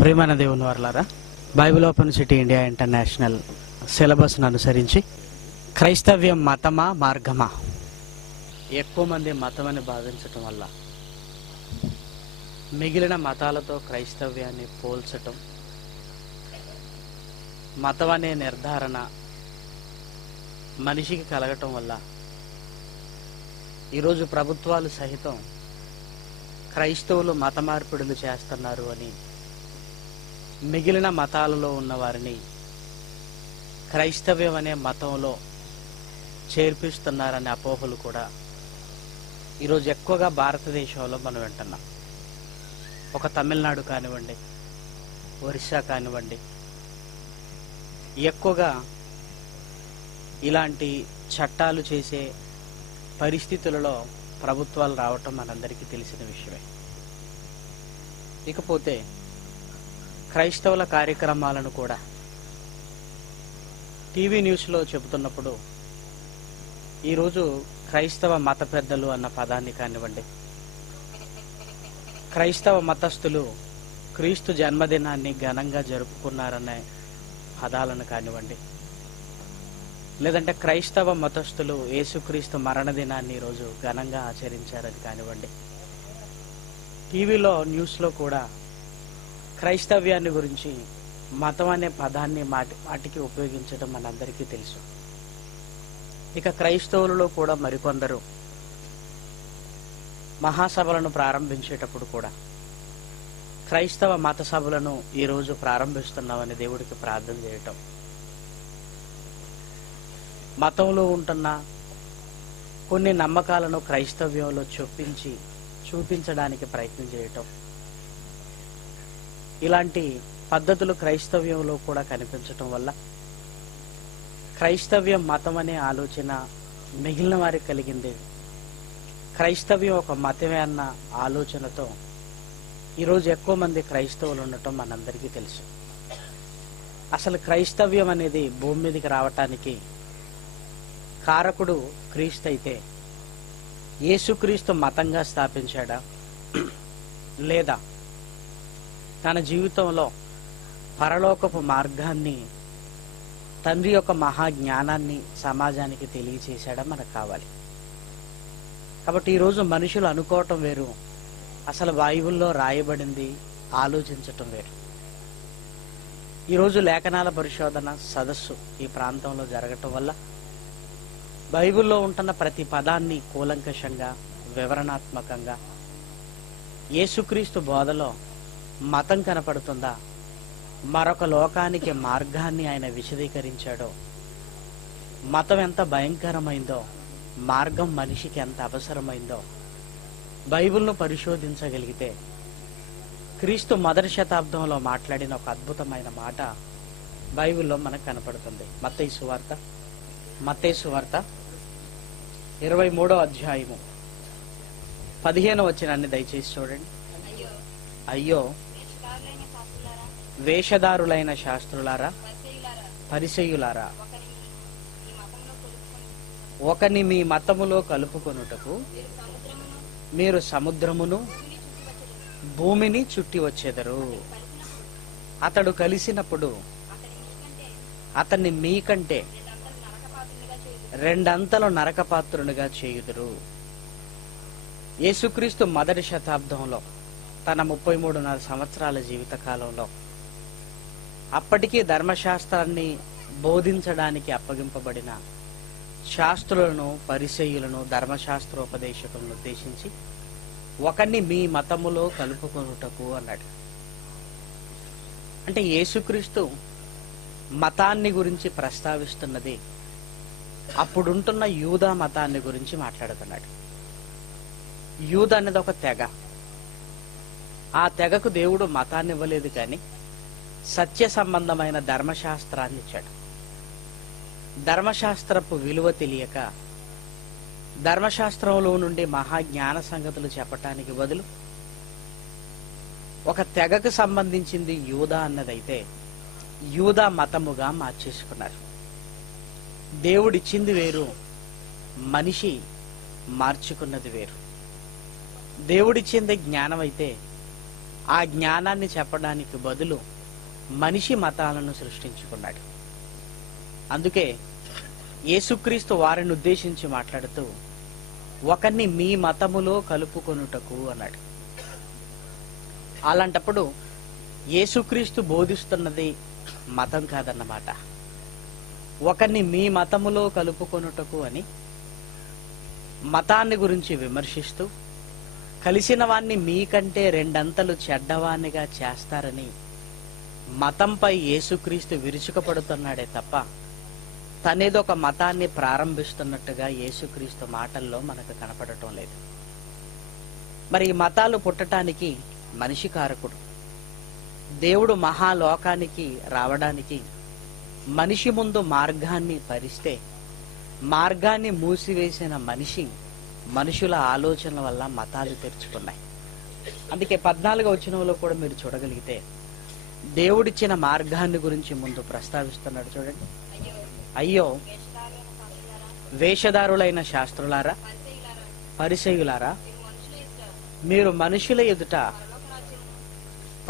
ప్రియమైన దేవుని వర్లారా, Bible open city India international సిలబస్ను అనుసరించి క్రైస్తవ్యం మతమా మార్గమా? ఎక్కువ మంది మతమని భావించటం వల్ల మిగిలిన మతాలతో క్రైస్తవ్యాన్ని పోల్చటం, మతం అనే నిర్ధారణ మనిషికి కలగటం వల్ల ఈరోజు ప్రభుత్వాలు సహితం క్రైస్తవులు మత మార్పిడులు చేస్తున్నారు అని మిగిలిన మతాలలో ఉన్న వారిని క్రైస్తవ్యం అనే మతంలో చేర్పిస్తున్నారనే అపోహలు కూడా ఈరోజు ఎక్కువగా భారతదేశంలో మనం వింటున్నాం. ఒక తమిళనాడు కానివ్వండి, ఒరిస్సా కానివ్వండి, ఎక్కువగా ఇలాంటి చట్టాలు చేసే పరిస్థితులలో ప్రభుత్వాలు రావటం మనందరికీ తెలిసిన విషయమే. ఇకపోతే క్రైస్తవుల కార్యక్రమాలను కూడా టీవీ న్యూస్లో చెబుతున్నప్పుడు ఈరోజు క్రైస్తవ మత పెద్దలు అన్న పదాన్ని కానివ్వండి, క్రైస్తవ మతస్థులు క్రీస్తు జన్మదినాన్ని ఘనంగా జరుపుకున్నారనే పదాలను కానివ్వండి, లేదంటే క్రైస్తవ మతస్థులు యేసుక్రీస్తు మరణదినాన్ని ఈరోజు ఘనంగా ఆచరించారని కానివ్వండి, టీవీలో న్యూస్లో కూడా క్రైస్తవ్యాన్ని గురించి మతం అనే పదాన్ని మాటికి ఉపయోగించడం మనందరికీ తెలుసు. ఇక క్రైస్తవులలో కూడా మరికొందరు మహాసభలను ప్రారంభించేటప్పుడు కూడా క్రైస్తవ మత సభలను ఈరోజు ప్రారంభిస్తున్నామని దేవుడికి ప్రార్థన చేయటం, మతంలో ఉంటున్న కొన్ని నమ్మకాలను క్రైస్తవ్యంలో చూపించడానికి ప్రయత్నం చేయటం, ఇలాంటి పద్ధతులు క్రైస్తవ్యంలో కూడా కనిపించటం వల్ల క్రైస్తవ్యం మతం అనే ఆలోచన మిగిలిన వారికి కలిగింది. క్రైస్తవ్యం ఒక మతమే అన్న ఆలోచనతో ఈరోజు ఎక్కువ మంది క్రైస్తవులు ఉండటం మనందరికీ తెలుసు. అసలు క్రైస్తవ్యం అనేది భూమి మీదకి రావటానికి కారకుడు క్రీస్తు అయితే యేసుక్రీస్తు మతంగా స్థాపించాడా, లేదా తన జీవితంలో పరలోకపు మార్గాన్ని, తండ్రి యొక్క మహాజ్ఞానాన్ని సమాజానికి తెలియచేశాడా మనకు కావాలి. కాబట్టి ఈరోజు మనుషులు అనుకోవటం వేరు, అసలు బైబిల్లో రాయబడింది ఆలోచించటం వేరు. ఈరోజు లేఖనాల పరిశోధన సదస్సు ఈ ప్రాంతంలో జరగటం వల్ల బైబిల్లో ఉంటున్న ప్రతి పదాన్ని కూలంకషంగా, వివరణాత్మకంగా, యేసుక్రీస్తు బోధలో మతం కనపడుతుందా, మరొక లోకానికి మార్గాన్ని ఆయన విశదీకరించాడో, మతం ఎంత భయంకరమైందో, మార్గం మనిషికి ఎంత అవసరమైందో బైబిల్ను పరిశోధించగలిగితే క్రీస్తు మొదటి శతాబ్దంలో మాట్లాడిన ఒక అద్భుతమైన మాట బైబిల్లో మనకు కనపడుతుంది. మత్తయి సువార్త 23వ అధ్యాయము 15వ వచనాన్ని దయచేసి చూడండి. అయ్యో వేషధారులైన శాస్త్రులారా, పరిసయ్యులారా, ఒకని మీ మతములో కలుపుకొనుటకు మీరు సముద్రమును భూమిని చుట్టి వచ్చెదరు. అతడు కలిసినప్పుడు అతన్ని మీకంటే రెండంతలు నరకపాత్రునిగా చేయుదురు. యేసుక్రీస్తు మొదటి శతాబ్దంలో తన 33.5 సంవత్సరాల జీవిత కాలంలో అప్పటికీ ధర్మశాస్త్రాన్ని బోధించడానికి అప్పగింపబడిన శాస్త్రులను, పరిసయ్యులను, ధర్మశాస్త్రోపదేశకులను ఉద్దేశించి ఒకరిని మీ మతములో కలుపుకొనుటకు అన్నాడు. అంటే యేసుక్రీస్తు మతాన్ని గురించి ప్రస్తావిస్తున్నది అప్పుడుంటున్న యూదా మతాన్ని గురించి మాట్లాడుతున్నాడు. యూదా అనేది ఒక తెగ. ఆ తెగకు దేవుడు మతాన్ని ఇవ్వలేదు, కానీ సత్య సంబంధమైన ధర్మశాస్త్రాన్ని ఇచ్చాడు. ధర్మశాస్త్రపు విలువ తెలియక ధర్మశాస్త్రంలో నుండి మహాజ్ఞాన సంగతులు చెప్పటానికి బదులు ఒక తెగకు సంబంధించింది యూదా అన్నదైతే యూదా మతముగా మార్చేసుకున్నారు. దేవుడిచ్చింది వేరు, మనిషి మార్చుకున్నది వేరు. దేవుడిచ్చింది జ్ఞానం అయితే ఆ జ్ఞానాన్ని చెప్పడానికి బదులు మనిషి మతాలను సృష్టించుకున్నాడు. అందుకే యేసుక్రీస్తు వారిని ఉద్దేశించి మాట్లాడుతూ ఒకరిని మీ మతములో కలుపుకొనుటకు అన్నాడు. అలాంటప్పుడు యేసుక్రీస్తు బోధిస్తున్నది మతం కాదన్నమాట. ఒకరిని మీ మతములో కలుపుకొనుటకు అని మతాన్ని గురించి విమర్శిస్తూ కలిసిన వాణ్ణి మీకంటే రెండంతలు చెడ్డవాణ్ణిగా చేస్తారని మతంపై యేసుక్రీస్తు విరుచుకపడుతున్నాడే తప్ప తనేదో ఒక మతాన్ని ప్రారంభిస్తున్నట్టుగా యేసుక్రీస్తు మాటల్లో మనకు కనపడటం లేదు. మరి ఈ మతాలు పుట్టడానికి మనిషి కారకుడు. దేవుడు మహాలోకానికి రావడానికి మనిషి ముందు మార్గాన్ని పరిస్తే మార్గాన్ని మూసివేసిన మనుషుల ఆలోచనల వల్ల మతాలు తెరుచుకున్నాయి. అందుకే 14వ వచనంలో కూడా మీరు చూడగలిగితే దేవుడిచ్చిన మార్గాన్ని గురించి ముందు ప్రస్తావిస్తున్నాడు. చూడండి, అయ్యో వేషధారులైన శాస్త్రులారా, పరిసయ్యులారా, మీరు మనుషుల ఎదుట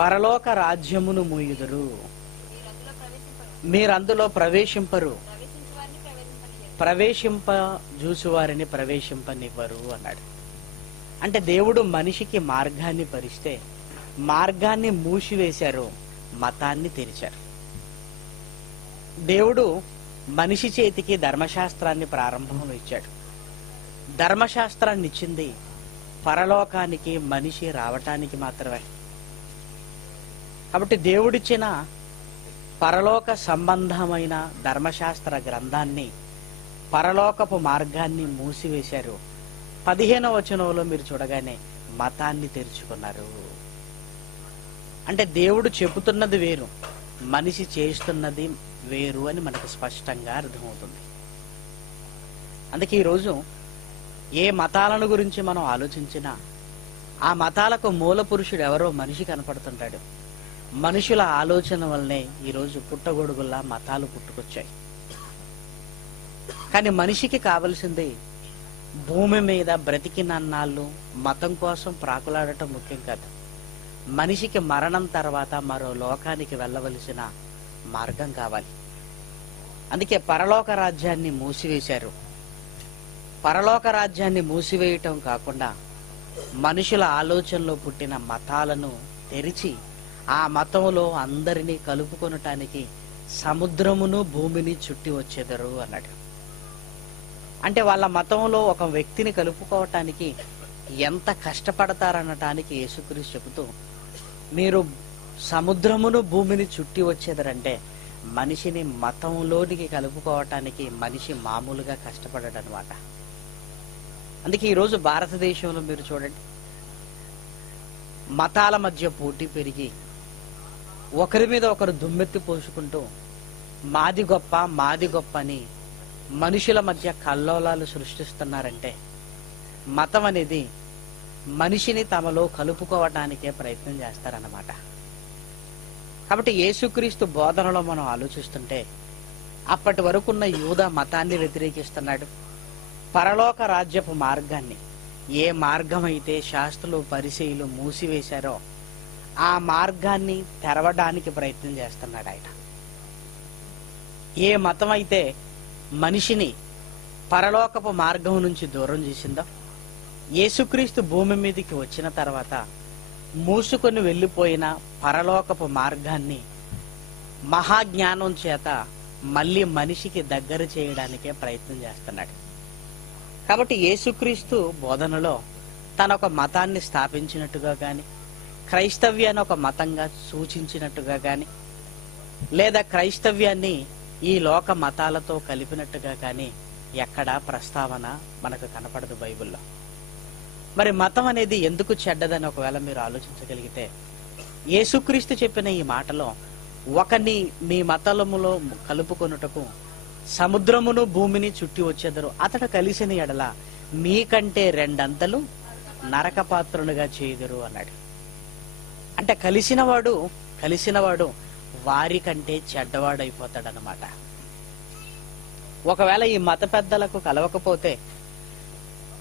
పరలోక రాజ్యమును మూయుదురు, మీరందులో ప్రవేశింపరు, చూసువారిని ప్రవేశింపనివ్వరు అన్నాడు. అంటే దేవుడు మనిషికి మార్గాన్ని పరిస్తే మార్గాన్ని మూసివేశారు, మతాన్ని తెరిచారు. దేవుడు మనిషి చేతికి ధర్మశాస్త్రాన్ని ప్రారంభంలో ఇచ్చాడు. ధర్మశాస్త్రాన్ని ఇచ్చింది పరలోకానికి మనిషి రావటానికి మాత్రమే. కాబట్టి దేవుడిచ్చిన పరలోక సంబంధమైన ధర్మశాస్త్ర గ్రంథాన్ని, పరలోకపు మార్గాన్ని మూసివేశారు. 15వ వచనంలో మీరు చూడగానే మతాన్ని తెరుచుకున్నారు. అంటే దేవుడు చెబుతున్నది వేరు, మనిషి చేస్తున్నది వేరు అని మనకు స్పష్టంగా అర్థమవుతుంది. అందుకే ఈరోజు ఏ మతాలను గురించి మనం ఆలోచించినా ఆ మతాలకు మూల పురుషుడు ఎవరో మనిషి కనపడుతుంటాడు. మనుషుల ఆలోచన వల్లనే ఈరోజు పుట్టగొడుగుల్లా మతాలు పుట్టుకొచ్చాయి. కానీ మనిషికి కావలసింది భూమి మీద బ్రతికినన్నాళ్ళు మతం కోసం ప్రాకులాడటం ముఖ్యం కాదు. మనిషికి మరణం తర్వాత మరో లోకానికి వెళ్ళవలసిన మార్గం కావాలి. అందుకే పరలోక రాజ్యాన్ని మూసివేశారు. పరలోక రాజ్యాన్ని మూసివేయటం కాకుండా మనుషుల ఆలోచనలో పుట్టిన మతాలను తెరిచి ఆ మతంలో అందరినీ కలుపుకొనటానికి సముద్రమును భూమిని చుట్టి వచ్చేదరు అన్నాడు. అంటే వాళ్ళ మతంలో ఒక వ్యక్తిని కలుపుకోవటానికి ఎంత కష్టపడతారనటానికి యేసుక్రీస్తు చెబుతూ, మీరు సముద్రమును భూమిని చుట్టి వచ్చేదరంటే మనిషిని మతంలోనికి కలుపుకోవటానికి మనిషి మామూలుగా కష్టపడడనమాట. అందుకే ఈరోజు భారతదేశంలో మీరు చూడండి, మతాల మధ్య పోటీ పెరిగి ఒకరి మీద ఒకరు దుమ్మెత్తి పోసుకుంటూ మాది గొప్ప అని మనుషుల మధ్య కల్లోలాలు సృష్టిస్తున్నారంటే మతం అనేది మనిషిని తమలో కలుపుకోవటానికే ప్రయత్నం చేస్తారన్నమాట. కాబట్టి యేసుక్రీస్తు బోధనలో మనం ఆలోచిస్తుంటే అప్పటి వరకున్న యూదా మతాన్ని వ్యతిరేకిస్తున్నాడు. పరలోక రాజ్యపు మార్గాన్ని, ఏ మార్గం అయితే శాస్త్రులు పరిసయ్యులు మూసివేశారో ఆ మార్గాన్ని తెరవడానికి ప్రయత్నం చేస్తున్నాడు ఆయన. ఏ మతం అయితే మనిషిని పరలోకపు మార్గం నుంచి దూరం చేసిందో, యేసుక్రీస్తు భూమి మీదకి వచ్చిన తర్వాత మూసుకొని వెళ్ళిపోయిన పరలోకపు మార్గాన్ని మహాజ్ఞానం చేత మళ్ళీ మనిషికి దగ్గర చేయడానికే ప్రయత్నం చేస్తున్నాడు. కాబట్టి యేసుక్రీస్తు బోధనలో తన ఒక మతాన్ని స్థాపించినట్టుగా కానీ, క్రైస్తవ్యాన్ని ఒక మతంగా సూచించినట్టుగా కానీ, లేదా క్రైస్తవ్యాన్ని ఈ లోక మతాలతో కలిపినట్టుగా కానీ ఎక్కడా ప్రస్తావన మనకు కనపడదు బైబిల్లో. మరి మతం అనేది ఎందుకు చెడ్డదని ఒకవేళ మీరు ఆలోచించగలిగితే, యేసుక్రీస్తు చెప్పిన ఈ మాటలో ఒకని మీ మతలములో కలుపుకొనుటకు సముద్రమును భూమిని చుట్టి వచ్చేదరు, అతడు కలిసిన ఎడల మీకంటే రెండంతలు నరకపాత్రునిగా చేయుదురు అన్నాడు. అంటే కలిసినవాడు వారి కంటే చెడ్డవాడైపోతాడనమాట. ఒకవేళ ఈ మత పెద్దలకు కలవకపోతే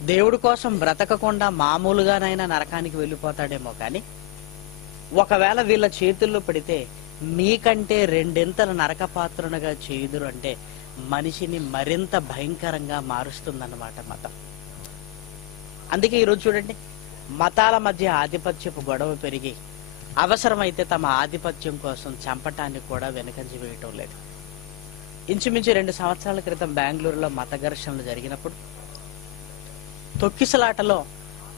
దేవుడి కోసం బ్రతకకుండా మామూలుగానైనా నరకానికి వెళ్ళిపోతాడేమో కానీ ఒకవేళ వీళ్ళ చేతుల్లో పడితే మీకంటే రెండింతల నరకపాత్రునిగా చేయుదురు అంటే మనిషిని మరింత భయంకరంగా మారుస్తుందన్నమాట మతం. అందుకే ఈరోజు చూడండి, మతాల మధ్య ఆధిపత్యపు గొడవ పెరిగి అవసరమైతే తమ ఆధిపత్యం కోసం చంపటానికి కూడా వెనుకంజ వేయటం లేదు. ఇంచుమించు 2 సంవత్సరాల క్రితం బెంగళూరులో మత ఘర్షణలు జరిగినప్పుడు తొక్కిసలాటలో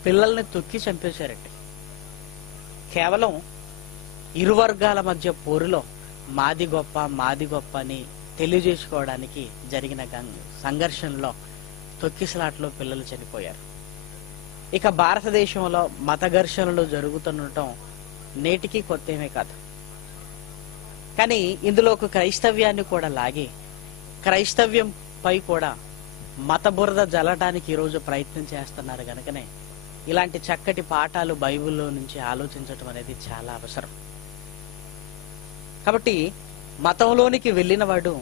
పిల్లల్ని తొక్కి చంపేశారండి. కేవలం ఇరు వర్గాల మధ్య పోరులో మాది గొప్ప అని తెలియజేసుకోవడానికి జరిగిన సంఘర్షణలో తొక్కిసలాటలో పిల్లలు చనిపోయారు. ఇక భారతదేశంలో మత ఘర్షణలు జరుగుతుండటం నేటికి కొత్తేమీ కాదు. కానీ ఇందులో ఒక క్రైస్తవ్యాన్ని కూడా లాగి క్రైస్తవ్యంపై కూడా మత బురద జల్లడానికి ఈరోజు ప్రయత్నం చేస్తున్నారు. కనుకనే ఇలాంటి చక్కటి పాఠాలు బైబిల్లో నుంచి ఆలోచించటం అనేది చాలా అవసరం. కాబట్టి మతంలోనికి వెళ్ళిన వాడు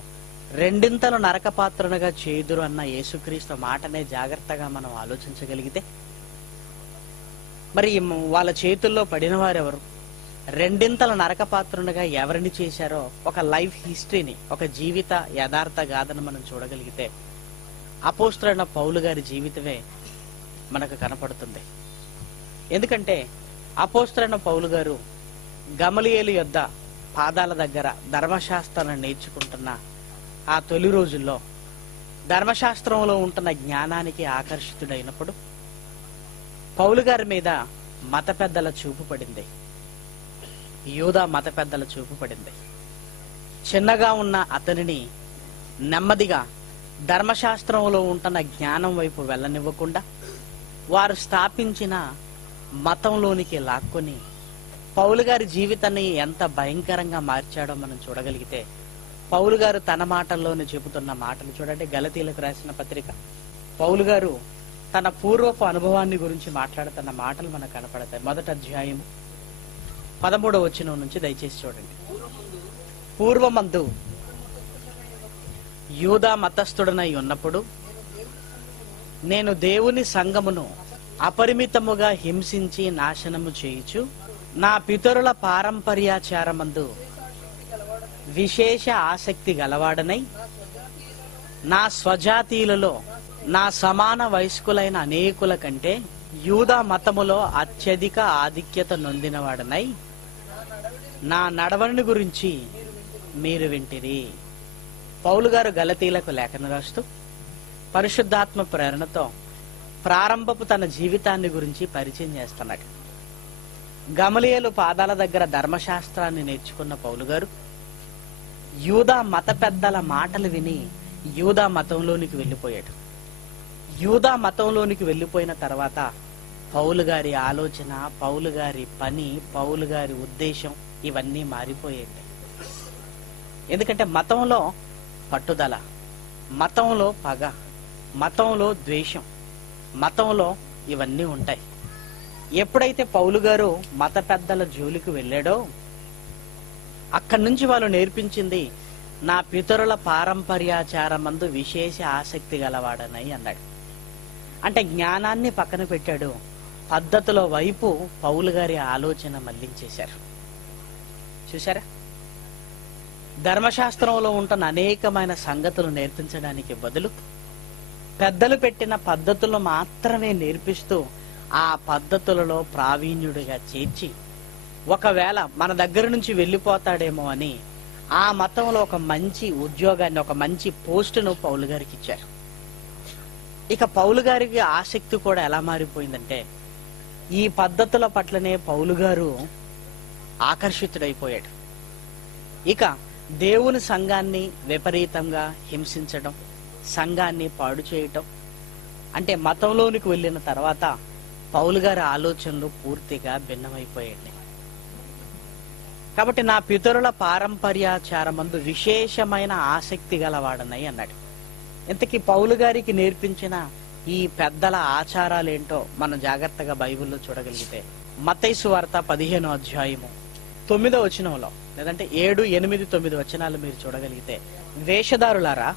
రెండింతలు నరకపాత్రునిగా చేయుదురు అన్న యేసుక్రీస్తు మాటనే జాగ్రత్తగా మనం ఆలోచించగలిగితే, మరి వాళ్ళ చేతుల్లో పడిన వారెవరు, రెండింతల నరకపాత్రునిగా ఎవరిని చేశారో ఒక లైఫ్ హిస్టరీని, ఒక జీవిత యథార్థ గాథను మనం చూడగలిగితే అపోస్తలుడైన పౌలు గారి జీవితమే మనకు కనపడుతుంది. ఎందుకంటే అపోస్తలుడైన పౌలు గారు గమలీయేలు యొద్ద పాదాల దగ్గర ధర్మశాస్త్రాన్ని నేర్చుకుంటున్న ఆ తొలి రోజుల్లో ధర్మశాస్త్రంలో ఉంటున్న జ్ఞానానికి ఆకర్షితుడైనప్పుడు పౌలు గారి మీద మత పెద్దల చూపు పడింది. యూదా మత పెద్దల చూపు పడింది. చిన్నగా ఉన్న అతనిని నెమ్మదిగా ధర్మశాస్త్రంలో ఉంటున్న జ్ఞానం వైపు వెళ్ళనివ్వకుండా వారు స్థాపించిన మతంలోనికి లాక్కొని పౌలు గారి జీవితాన్ని ఎంత భయంకరంగా మార్చాడో మనం చూడగలిగితే, పౌలు గారు తన మాటల్లోనే చెబుతున్న మాటలు చూడండి. గలతీలకు రాసిన పత్రిక పౌలు గారు తన పూర్వపు అనుభవాన్ని గురించి మాట్లాడుతున్న మాటలు మనకు కనపడతాయి. 1వ అధ్యాయం 13వ వచనం నుంచి దయచేసి చూడండి. పూర్వమందు యూదా మతస్థుడనై ఉన్నప్పుడు నేను దేవుని సంఘమును అపరిమితముగా హింసించి నాశనము చేయుచు నా పితరుల పారంపర్యాచారమందు విశేష ఆసక్తి గలవాడనై నా స్వజాతీయులలో నా సమాన వయస్కులైన అనేకుల కంటే యూదా మతములో అత్యధిక ఆధిక్యత నొందినవాడనై నా నడవడిని గురించి మీరు వింటిరి. పౌలు గారు గలతీలకు లేఖను రాస్తూ పరిశుద్ధాత్మ ప్రేరణతో ప్రారంభపు తన జీవితాన్ని గురించి పరిచయం చేస్తున్నాడు. గమలీయేలు పాదాల దగ్గర ధర్మశాస్త్రాన్ని నేర్చుకున్న పౌలు గారు యూదా మత పెద్దల మాటలు విని యూదా మతంలోనికి వెళ్ళిపోయాడు. యూదా మతంలోనికి వెళ్ళిపోయిన తర్వాత పౌలు గారి ఆలోచన, పౌలు గారి పని, పౌలు గారి ఉద్దేశం ఇవన్నీ మారిపోయాయి. ఎందుకంటే మతంలో పట్టుదల, మతంలో పగ, మతంలో ద్వేషం, మతంలో ఇవన్నీ ఉంటాయి. ఎప్పుడైతే పౌలు గారు మత పెద్దల జోలికి వెళ్ళాడో అక్కడి నుంచి వాళ్ళు నేర్పించింది నా పితరుల పారంపర్యాచారమందు విశేష ఆసక్తి గలవాడనై అన్నాడు. అంటే జ్ఞానాన్ని పక్కన పెట్టాడు, పద్ధతుల వైపు పౌలు గారి ఆలోచన మళ్లించేశారు. చూసారా, ధర్మశాస్త్రంలో ఉంటున్న అనేకమైన సంగతులు నేర్పించడానికి బదులు పెద్దలు పెట్టిన పద్ధతులు మాత్రమే నేర్పిస్తూ ఆ పద్ధతులలో ప్రావీణ్యుడిగా చేర్చి ఒకవేళ మన దగ్గర నుంచి వెళ్ళిపోతాడేమో అని ఆ మతంలో ఒక మంచి ఉద్యోగాన్ని, ఒక మంచి పోస్టును పౌలు గారికి ఇచ్చారు. ఇక పౌలు గారికి ఆసక్తి కూడా ఎలా మారిపోయిందంటే ఈ పద్ధతుల పట్లనే పౌలు గారు ఆకర్షితుడైపోయాడు. ఇక దేవుని సంఘాన్ని విపరీతంగా హింసించడం, సంఘాన్ని పాడు చేయటం, అంటే మతంలోనికి వెళ్ళిన తర్వాత పౌలు గారి ఆలోచనలు పూర్తిగా భిన్నమైపోయాయి. కాబట్టి నా పితరుల పారంపర్యాచారమందు విశేషమైన ఆసక్తి గలవాడనై అన్నాడు. ఇంతకీ పౌలు గారికి నేర్పించిన ఈ పెద్దల ఆచారాలేంటో మనం జాగ్రత్తగా బైబిల్లో చూడగలిగితే మత్తయి సువార్త 15వ అధ్యాయము 9వ వచనంలో, లేదంటే 7, 8, 9 వచనాలు మీరు చూడగలిగితే, వేషధారులారా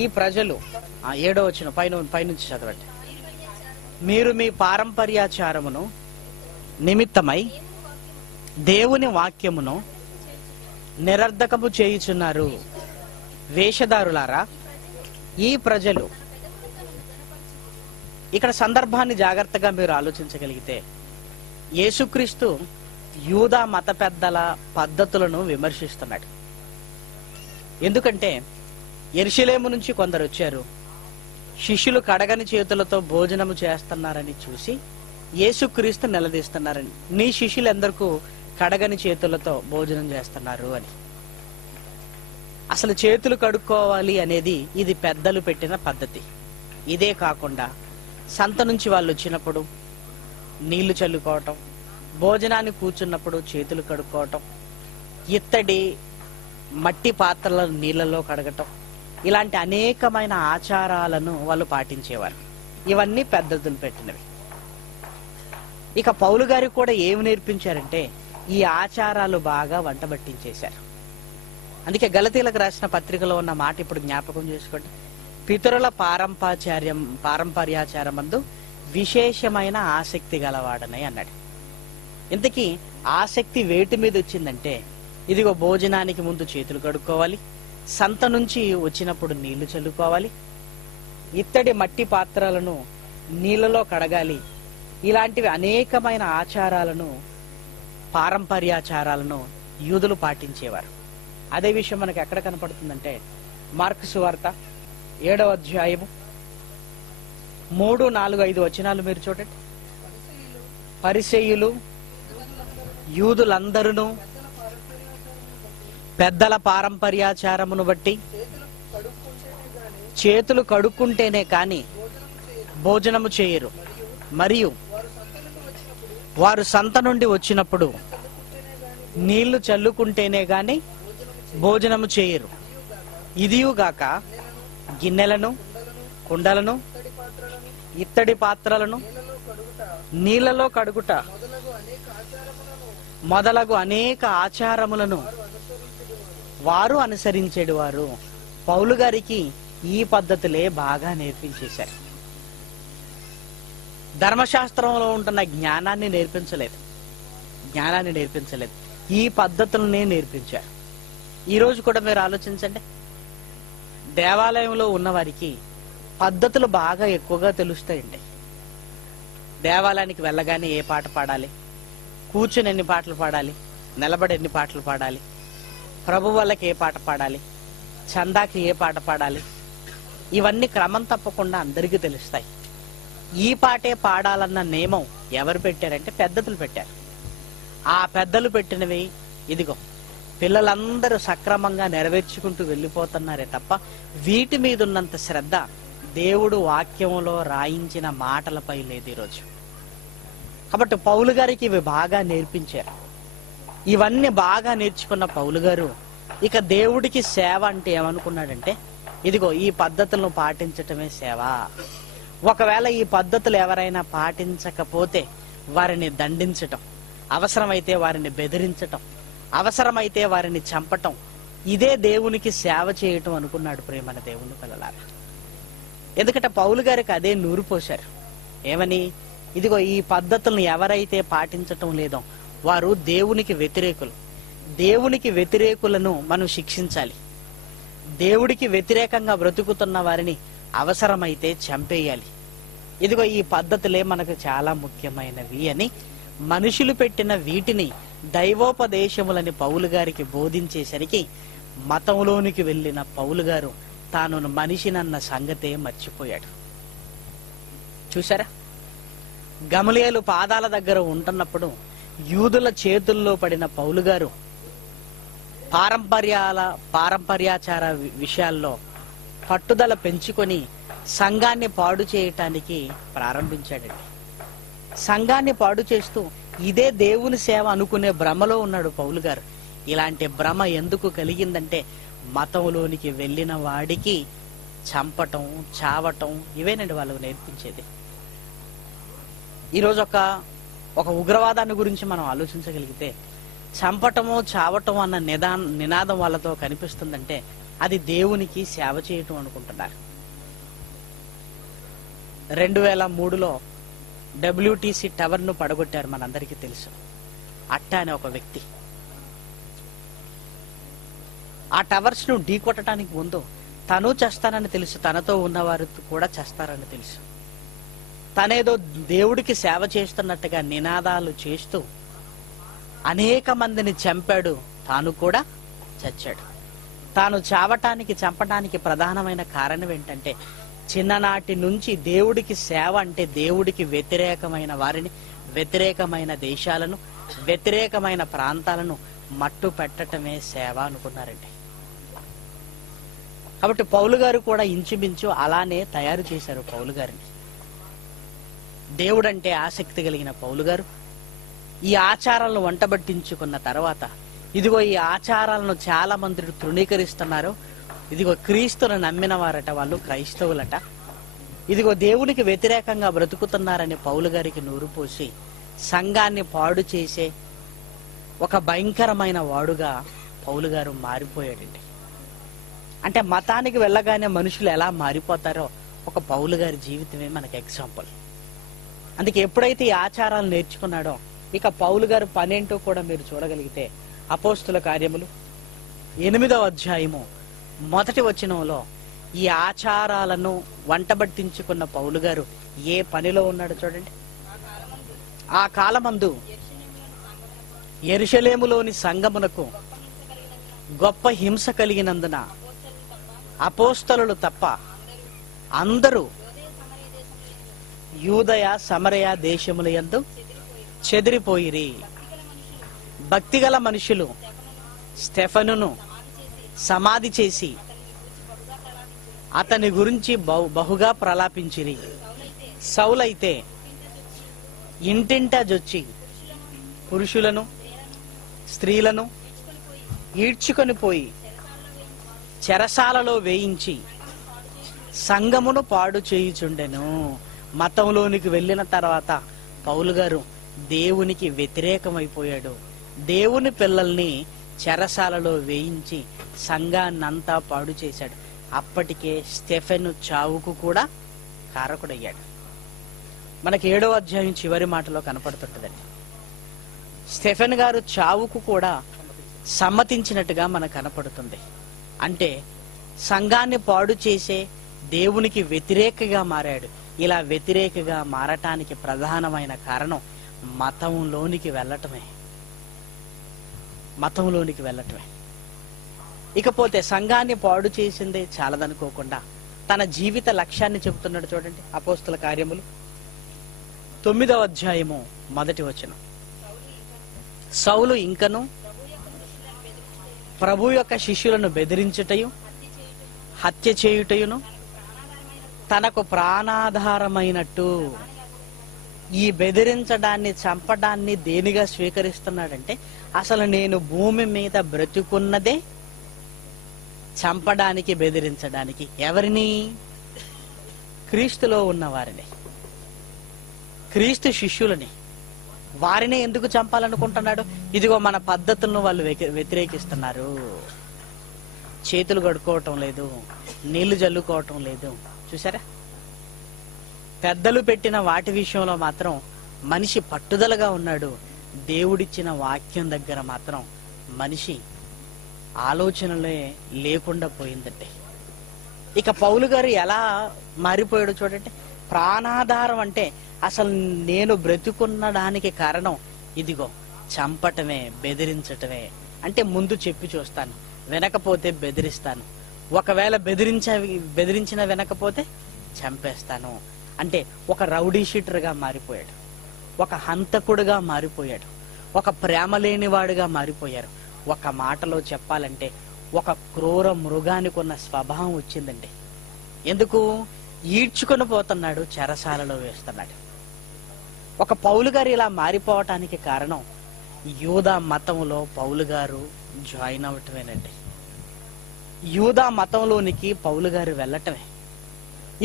ఈ ప్రజలు, 7వ వచనం పైనుంచి చదవండి. మీరు మీ పారంపర్యాచారమును నిమిత్తమై దేవుని వాక్యమును నిరర్ధకము చేయుచున్నారు. వేషధారులారా, ఈ ప్రజలు, ఇక్కడ సందర్భాన్ని జాగ్రత్తగా మీరు ఆలోచించగలిగితే, యేసుక్రీస్తు యూదా మత పెద్దల పద్ధతులను విమర్శిస్తున్నాడు. ఎందుకంటే యెరూషలేము నుంచి కొందరు వచ్చారు, శిష్యులు కడగని చేతులతో భోజనము చేస్తున్నారని చూసి యేసుక్రీస్తు నిలదీస్తున్నారని. నీ శిష్యులు ఎందరికూ కడగని చేతులతో భోజనం చేస్తున్నారు అని. అసలు చేతులు కడుక్కోవాలి అనేది ఇది పెద్దలు పెట్టిన పద్ధతి. ఇదే కాకుండా సంత నుంచి వాళ్ళు వచ్చినప్పుడు నీళ్లు చల్లుకోవటం, భోజనాన్ని కూర్చున్నప్పుడు చేతులు కడుక్కోవటం, ఇత్తడి మట్టి పాత్రల నీళ్లలో కడగటం, ఇలాంటి అనేకమైన ఆచారాలను వాళ్ళు పాటించేవారు. ఇవన్నీ పెద్దలు పెట్టినవి. ఇక పౌలు గారికి కూడా ఏమి నేర్పించారంటే ఈ ఆచారాలు బాగా వంటబట్టించేశారు. అందుకే గలతీలకు రాసిన పత్రికలో ఉన్న మాట ఇప్పుడు జ్ఞాపకం చేసుకోండి. పితరుల పారంపర్యాచారమందు విశేషమైన ఆసక్తి గలవాడని అన్నాడు. ఇంతకీ ఆసక్తి వేటి మీద వచ్చిందంటే, ఇదిగో భోజనానికి ముందు చేతులు కడుక్కోవాలి, సంత నుంచి వచ్చినప్పుడు నీళ్లు చల్లుకోవాలి, ఇత్తడి మట్టి పాత్రలను నీళ్ళలో కడగాలి. ఇలాంటివి అనేకమైన ఆచారాలను, పారంపర్యాచారాలను యూదులు పాటించేవారు. అదే విషయం మనకు ఎక్కడ కనపడుతుందంటే మార్కు సువార్త 7వ అధ్యాయము 3, 4, 5 వచనాలు మీరు చూడండి. పరిసయ్యులు యూదులందరూ పెద్దల పారంపర్యాచారమును బట్టి చేతులు కడుక్కుంటేనే కాని భోజనము చేయరు, మరియు వారు సంత నుండి వచ్చినప్పుడు నీళ్లు చల్లుకుంటేనే గాని భోజనము చేయరు. ఇదియుగాక గిన్నెలను, కుండలను, ఇత్తడి పాత్రలను నీళ్లలో కడుగుట మొదలగు అనేక ఆచారములను వారు అనుసరించేవారు. పౌలు గారికి ఈ పద్ధతులే బాగా నేర్పించేశారు. ధర్మశాస్త్రంలో ఉంటున్న జ్ఞానాన్ని నేర్పించలేదు, ఈ పద్ధతులనే నేర్పించారు. ఈ రోజు కూడా మీరు ఆలోచించండి, దేవాలయంలో ఉన్న వారికి పద్ధతులు బాగా ఎక్కువగా తెలుస్తాయండి. దేవాలయానికి వెళ్ళగానే ఏ పాట పాడాలి, కూర్చుని ఎన్ని పాటలు పాడాలి, నిలబడి ఎన్ని పాటలు పాడాలి, ప్రభు వాళ్ళకి ఏ పాట పాడాలి, చందాకి ఏ పాట పాడాలి, ఇవన్నీ క్రమం తప్పకుండా అందరికీ తెలుస్తాయి. ఈ పాటే పాడాలన్న నియమం ఎవరు పెట్టారంటే పెద్దలు పెట్టారు. ఆ పెద్దలు పెట్టినవి ఇదిగో పిల్లలందరూ సక్రమంగా నెరవేర్చుకుంటూ వెళ్ళిపోతున్నారే తప్ప వీటి మీద ఉన్నంత శ్రద్ధ దేవుడు వాక్యంలో రాయించిన మాటలపై లేదు ఈరోజు. కాబట్టి పౌలు గారికి ఇవి బాగా నేర్పించారు. ఇవన్నీ బాగా నేర్చుకున్న పౌలు గారు ఇక దేవుడికి సేవ అంటే ఏమనుకున్నాడంటే, ఇదిగో ఈ పద్ధతులను పాటించటమే సేవ. ఒకవేళ ఈ పద్ధతులు ఎవరైనా పాటించకపోతే వారిని దండించటం, అవసరమైతే వారిని బెదిరించటం, అవసరమైతే వారిని చంపటం, ఇదే దేవునికి సేవ చేయటం అనుకున్నాడు. ప్రేమన దేవుని పిల్లలారా, ఎందుకంటే పౌలు గారికి అదే నూరు పోశారు. ఏమని? ఇదిగో ఈ పద్ధతులను ఎవరైతే పాటించటం లేదో వారు దేవునికి వ్యతిరేకులు. దేవునికి వ్యతిరేకులను మనం శిక్షించాలి. దేవుడికి వ్యతిరేకంగా బ్రతుకుతున్న వారిని అవసరమైతే చంపేయాలి. ఇదిగో ఈ పద్ధతులే మనకు చాలా ముఖ్యమైనవి అని మనుషులు పెట్టిన వీటిని దైవోపదేశములని పౌలు గారికి బోధించేసరికి మతంలోనికి వెళ్ళిన పౌలు గారు తాను మనిషినన్న సంగతే మర్చిపోయాడు. చూసారా, గమలీయేలు పాదాల దగ్గర ఉంటున్నప్పుడు యూదుల చేతుల్లో పడిన పౌలు గారు పారంపర్యాచార విషయాల్లో పట్టుదల పెంచుకొని సంఘాన్ని పాడు చేయటానికి ప్రారంభించాడండి. సంఘాన్ని పాడు చేస్తూ ఇదే దేవుని సేవ అనుకునే భ్రమలో ఉన్నాడు పౌలు గారు. ఇలాంటి భ్రమ ఎందుకు కలిగిందంటే మతంలోనికి వెళ్ళిన వాడికి చంపటం, చావటం ఇవేనండి వాళ్ళకు నేర్పించేది. ఈరోజు ఒక ఉగ్రవాదాన్ని గురించి మనం ఆలోచించగలిగితే చంపటము, చావటం అన్న నినాదం వాళ్ళతో కనిపిస్తుందంటే అది దేవునికి సేవ చేయటం అనుకుంటున్నారు. 2003లో WTC టవర్ ను పడగొట్టారు, మనందరికీ తెలుసు. అట్టా అనే ఒక వ్యక్తి ఆ టవర్స్ ను ఢీ కొట్టడానికి ముందు తను చేస్తానని తెలుసు, తనతో ఉన్నవారు కూడా చేస్తారని తెలుసు. తనేదో దేవుడికి సేవ చేస్తున్నట్టుగా నినాదాలు చేస్తూ అనేక మందిని చంపాడు, తాను కూడా చచ్చాడు. తాను చంపడానికి ప్రధానమైన కారణం ఏంటంటే చిన్ననాటి నుంచి దేవుడికి సేవ అంటే దేవుడికి వ్యతిరేకమైన వారిని, వ్యతిరేకమైన దేశాలను, వ్యతిరేకమైన ప్రాంతాలను మట్టు పెట్టటమే సేవ అనుకున్నారండి. కాబట్టి పౌలు గారు కూడా ఇంచుమించు అలానే తయారు చేశారు పౌలు గారిని. దేవుడంటే ఆసక్తి కలిగిన పౌలు గారు ఈ ఆచారాలను వంటబట్టించుకున్న తర్వాత, ఇదిగో ఈ ఆచారాలను చాలా మంది తృణీకరిస్తున్నారు, ఇదిగో క్రీస్తును నమ్మిన వారట, వాళ్ళు క్రైస్తవులట, ఇదిగో దేవునికి వ్యతిరేకంగా బ్రతుకుతున్నారని పౌలు గారికి నూరు పోసి సంఘాన్ని పాడు చేసే ఒక భయంకరమైన వాడుగా పౌలు గారు మారిపోయాడండి. అంటే మతానికి వెళ్ళగానే మనుషులు ఎలా మారిపోతారో ఒక పౌలు గారి జీవితమే మనకి ఎగ్జాంపుల్. అందుకే ఎప్పుడైతే ఈ ఆచారాలు నేర్చుకున్నాడో ఇక పౌలు గారు పనేంటో కూడా మీరు చూడగలిగితే అపోస్తుల కార్యములు 8వ అధ్యాయము 1వ వచనంలో ఈ ఆచారాలను వంటబట్టించుకున్న పౌలు గారు ఏ పనిలో ఉన్నాడో చూడండి. ఆ కాలమందు యెరూషలేములోని సంఘమునకు గొప్ప హింస కలిగినందున అపోస్తలులు తప్ప అందరూ యూదయ సమరయ దేశముల యందు చెదిరిపోయిరి. భక్తిగల మనుషులు స్టెఫనును సమాధి చేసి అతని గురించి బహుగా ప్రలాపించిరి. సౌలైతే ఇంటింటా జొచ్చి పురుషులను స్త్రీలను ఈడ్చుకొని పోయి చెరసాలలో వేయించి సంఘమును పాడు చేయుచుండెను. మతంలోనికి వెళ్ళిన తర్వాత పౌలు గారు దేవునికి వ్యతిరేకమైపోయాడు. దేవుని పిల్లల్ని చెరసాలలో వేయించి సంఘాన్నంతా పాడు చేశాడు. అప్పటికే స్టెఫెను చావుకు కూడా కారకుడయ్యాడు. మనకి 7వ అధ్యాయం చివరి మాటలో కనపడుతుంటదండి. స్టెఫెన్ గారు చావుకు కూడా సమ్మతించినట్టుగా మనకు కనపడుతుంది. అంటే సంఘాన్ని పాడు చేసే దేవునికి వ్యతిరేకగా మారాడు. ఇలా వ్యతిరేకగా మారటానికి ప్రధానమైన కారణం మతంలోనికి వెళ్ళటమే. ఇకపోతే సంఘాన్ని పాడు చేసిందే చాలదనుకోకుండా తన జీవిత లక్ష్యాన్ని చెబుతున్నాడు చూడండి. అపోస్తుల కార్యములు 9వ అధ్యాయము 1వ వచనం. సౌలు ఇంకను ప్రభు యొక్క శిష్యులను బెదిరించుటయు హత్య చేయుటయును తనకు ప్రాణాధారమైనట్టు. ఈ బెదిరించడాన్ని, చంపడాన్ని దేనిగా స్వీకరిస్తున్నాడంటే అసలు నేను భూమి మీద బ్రతుకున్నదే చంపడానికి, బెదిరించడానికి. ఎవరిని? క్రీస్తులో ఉన్న వారిని, క్రీస్తు శిష్యులని. వారిని ఎందుకు చంపాలనుకుంటున్నాడు? ఇదిగో మన పద్ధతులను వాళ్ళు వ్యతిరేకిస్తున్నారు. చేతులు కడుక్కోవటం లేదు, నీళ్లు జల్లుకోవటం లేదు. చూసారా? పెద్దలు పెట్టిన వాటి విషయంలో మాత్రం మనిషి పట్టుదలగా ఉన్నాడు. దేవుడిచ్చిన వాక్యం దగ్గర మాత్రం మనిషి ఆలోచనలే లేకుండా పోయిందంటే. ఇక పౌలు గారు ఎలా మారిపోయాడు చూడండి. ప్రాణాధారం అంటే అసలు నేను బ్రతుకున్నడానికి కారణం ఇదిగో చంపటమే, బెదిరించటమే. ముందు చెప్పి చూస్తాను, వినకపోతే బెదిరిస్తాను, ఒకవేళ బెదిరించిన వినకపోతే చంపేస్తాను. అంటే ఒక రౌడీ షీటర్గా మారిపోయాడు, ఒక హంతకుడుగా మారిపోయాడు, ఒక ప్రేమ లేనివాడుగా మారిపోయారు. ఒక మాటలో చెప్పాలంటే ఒక క్రూర మృగానికి ఉన్న స్వభావం వచ్చిందండి. ఎందుకు? ఈడ్చుకొని పోతున్నాడు, చెరసాలలో వేస్తున్నాడు. ఒక పౌలు గారు ఇలా మారిపోవటానికి కారణం యూదా మతంలో పౌలు గారు జాయిన్ అవటమేనండి. యూదా మతంలోనికి పౌలు గారు వెళ్ళటమే.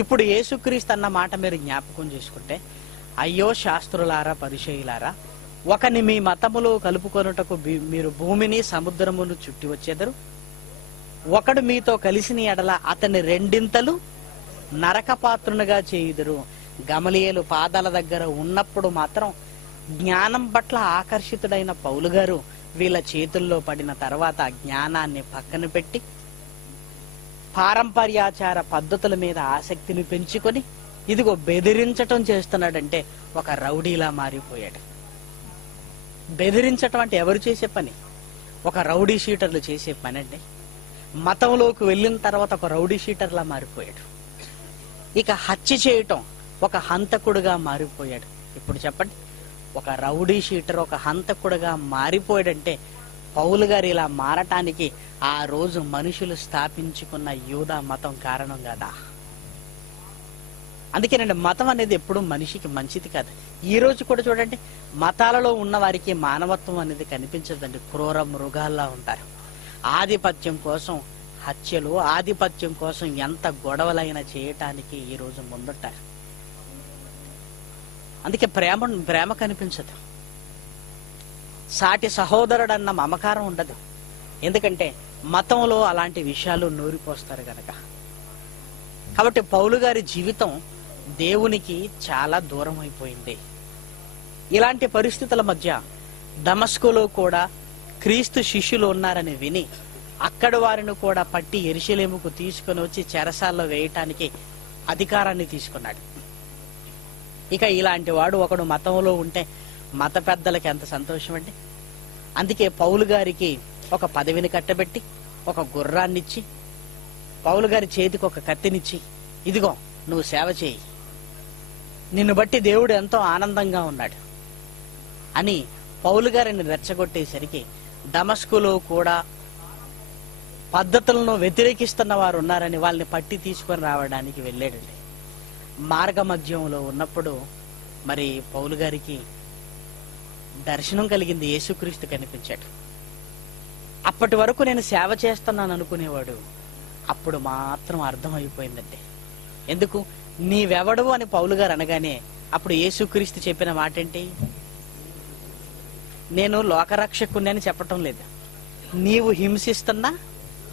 ఇప్పుడు యేసుక్రీస్తు అన్న మాట మీరు జ్ఞాపకం చేసుకుంటే, అయ్యో శాస్త్రులారా, పరిచయులారా, ఒకని మీ మతములో కలుపుకొనుటకు మీరు భూమిని సముద్రమును చుట్టి వచ్చేదరు. ఒకడు మీతో కలిసిన ఎడల అతని రెండింతలు నరకపాత్రునిగా చేయుదురు. గమలీయేలు పాదాల దగ్గర ఉన్నప్పుడు మాత్రం జ్ఞానం పట్ల ఆకర్షితుడైన పౌలు గారు వీళ్ళ చేతుల్లో పడిన తర్వాత జ్ఞానాన్ని పక్కన పెట్టి పారంపర్యాచార పద్ధతుల మీద ఆసక్తిని పెంచుకొని ఇదిగో బెదిరించటం చేస్తున్నాడంటే ఒక రౌడీలా మారిపోయాడు. బెదిరించటం అంటే ఎవరు చేసే పని? ఒక రౌడీ షీటర్లు చేసే పని అండి. మతంలోకి వెళ్ళిన తర్వాత ఒక రౌడీ షీటర్లా మారిపోయాడు. ఇక హత్య చేయటం, ఒక హంతకుడుగా మారిపోయాడు. ఇప్పుడు చెప్పండి, ఒక రౌడీ షీటర్ ఒక హంతకుడుగా మారిపోయాడంటే పౌలు గారు ఇలా మారటానికి ఆ రోజు మనుషులు స్థాపించుకున్న యూదా మతం కారణం కదా. అందుకేనండి మతం అనేది ఎప్పుడు మనిషికి మంచిది కాదు. ఈ రోజు కూడా చూడండి, మతాలలో ఉన్న వారికి మానవత్వం అనేది కనిపించదండి. క్రూర మృగాల్లా ఉంటారు. ఆధిపత్యం కోసం హత్యలు, ఆధిపత్యం కోసం ఎంత గొడవలైనా చేయటానికి ఈ రోజు ముందుంటారు. అందుకే ప్రేమ కనిపించదు. సాటి సహోదరుడు అన్న మమకారం ఉండదు. ఎందుకంటే మతంలో అలాంటి విషయాలు నూరిపోస్తారు గనక. కాబట్టి పౌలు గారి జీవితం దేవునికి చాలా దూరం అయిపోయింది. ఇలాంటి పరిస్థితుల మధ్య దమస్కులో కూడా క్రీస్తు శిష్యులు ఉన్నారని విని అక్కడ వారిని కూడా పట్టి యెరూషలేముకు తీసుకొని వచ్చి చెరసాల్లో వేయటానికి అధికారాన్ని తీసుకున్నాడు. ఇక ఇలాంటి వాడు ఒకడు మతంలో ఉంటే మత పెద్దలకి ఎంత సంతోషం అండి. అందుకే పౌలు గారికి ఒక పదవిని కట్టబెట్టి ఒక గుర్రాన్నిచ్చి పౌలు గారి చేతికి ఒక కత్తినిచ్చి, ఇదిగో నువ్వు సేవ చేయి, నిన్ను బట్టి దేవుడు ఎంతో ఆనందంగా ఉన్నాడు అని పౌలు గారిని రెచ్చగొట్టేసరికి దమస్కులో కూడా పద్ధతులను వ్యతిరేకిస్తున్న వారు ఉన్నారని వాళ్ళని పట్టి తీసుకొని రావడానికి వెళ్ళాడండి. మార్గ మధ్యంలో ఉన్నప్పుడు మరి పౌలు గారికి దర్శనం కలిగింది. యేసుక్రీస్తు కనిపించాడు. అప్పటి వరకు నేను సేవ చేస్తున్నాను అనుకునేవాడు. అప్పుడు మాత్రం అర్థమైపోయిందండి. ఎందుకు? నీవెవడు అని పౌలు గారు అనగానే అప్పుడు యేసుక్రీస్తు చెప్పిన మాట ఏంటి? నేను లోకరక్షకుని అని చెప్పటం లేదు, నీవు హింసిస్తున్నా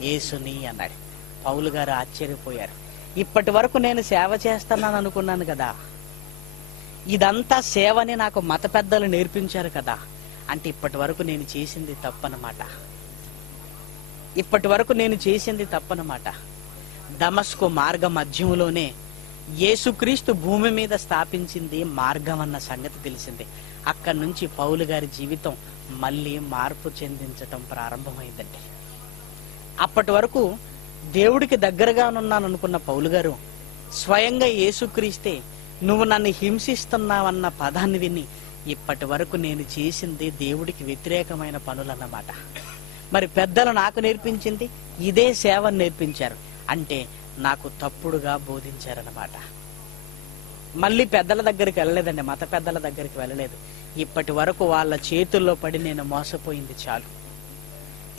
యేసుని అన్నాడు. పౌలు గారు ఆశ్చర్యపోయారు. ఇప్పటి వరకు నేను సేవ చేస్తున్నాను అనుకున్నాను కదా, ఇదంతా సేవని నాకు మత పెద్దలు నేర్పించారు కదా, అంటే ఇప్పటి వరకు నేను చేసింది తప్పనమాట. ఇప్పటి వరకు నేను చేసింది తప్పనమాట. దమస్కు మార్గ మధ్యంలోనే యేసుక్రీస్తు భూమి మీద స్థాపించింది మార్గం అన్న సంగతి తెలిసింది. అక్కడి నుంచి పౌలు గారి జీవితం మళ్ళీ మార్పు చెందించటం ప్రారంభమైందండి. అప్పటి వరకు దేవుడికి దగ్గరగా ఉన్నాను అనుకున్న పౌలు గారు స్వయంగా యేసుక్రీస్తే నువ్వు నన్ను హింసిస్తున్నావన్న పదాన్ని విని ఇప్పటి వరకు నేను చేసింది దేవుడికి వ్యతిరేకమైన పనులన్నమాట. మరి పెద్దలు నాకు నేర్పించింది ఇదే సేవను నేర్పించారు, అంటే నాకు తప్పుడుగా బోధించారన్నమాట. మళ్ళీ పెద్దల దగ్గరికి వెళ్ళలేదండి, మత పెద్దల దగ్గరికి వెళ్ళలేదు. ఇప్పటి వరకు వాళ్ళ చేతుల్లో పడి నేను మోసపోయింది చాలు.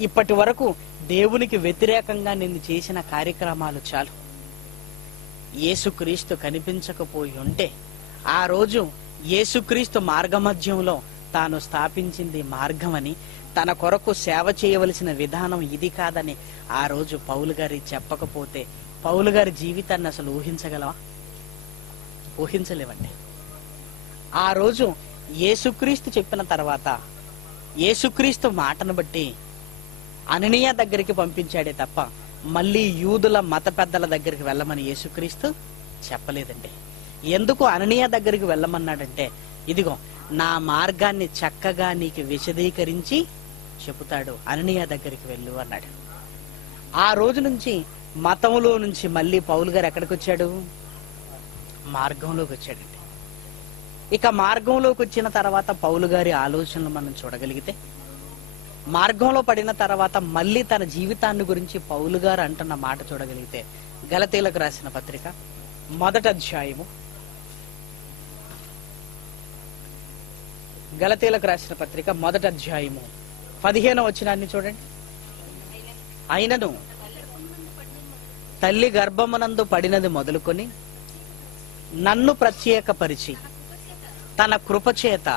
ఇప్పటి వరకు దేవునికి వ్యతిరేకంగా నేను చేసిన కార్యక్రమాలు చాలు. యేసుక్రీస్తు కనిపించకపోయి ఉంటే ఆ రోజు యేసుక్రీస్తు మార్గమధ్యంలో తాను స్థాపించింది మార్గమని, తన కొరకు సేవ చేయవలసిన విధానం ఇది కాదని ఆ రోజు పౌలు గారి చెప్పకపోతే పౌలు గారి జీవితాన్ని అసలు ఊహించగలవా? ఊహించలేవండి. ఆ రోజు యేసుక్రీస్తు చెప్పిన తర్వాత యేసుక్రీస్తు మాటను బట్టి అననీయ దగ్గరికి పంపించాడే తప్ప మళ్ళీ యూదుల మత పెద్దల దగ్గరికి వెళ్ళమని యేసుక్రీస్తు చెప్పలేదండి. ఎందుకు అననీయ దగ్గరికి వెళ్ళమన్నాడంటే, ఇదిగో నా మార్గాన్ని చక్కగా నీకు విశదీకరించి చెబుతాడు, అననీయ దగ్గరికి వెళ్ళు అన్నాడు. ఆ రోజు నుంచి మతంలో నుంచి మళ్ళీ పౌలు గారు ఎక్కడికి వచ్చాడు? మార్గంలోకి వచ్చాడండి. ఇక మార్గంలోకి వచ్చిన తర్వాత పౌలు గారి ఆలోచనలు మనం చూడగలిగితే, మార్గంలో పడిన తర్వాత మళ్ళీ తన జీవితాన్ని గురించి పౌలు గారు అంటున్న మాట చూడగలిగితే, గలతీలకు రాసిన పత్రిక 1వ అధ్యాయము, గలతీలకు రాసిన పత్రిక 1వ అధ్యాయము 15వ వచనాన్ని చూడండి. అయినను తల్లి గర్భమునందు పడినది మొదలుకొని నన్ను ప్రత్యేకపరిచి తన కృపచేత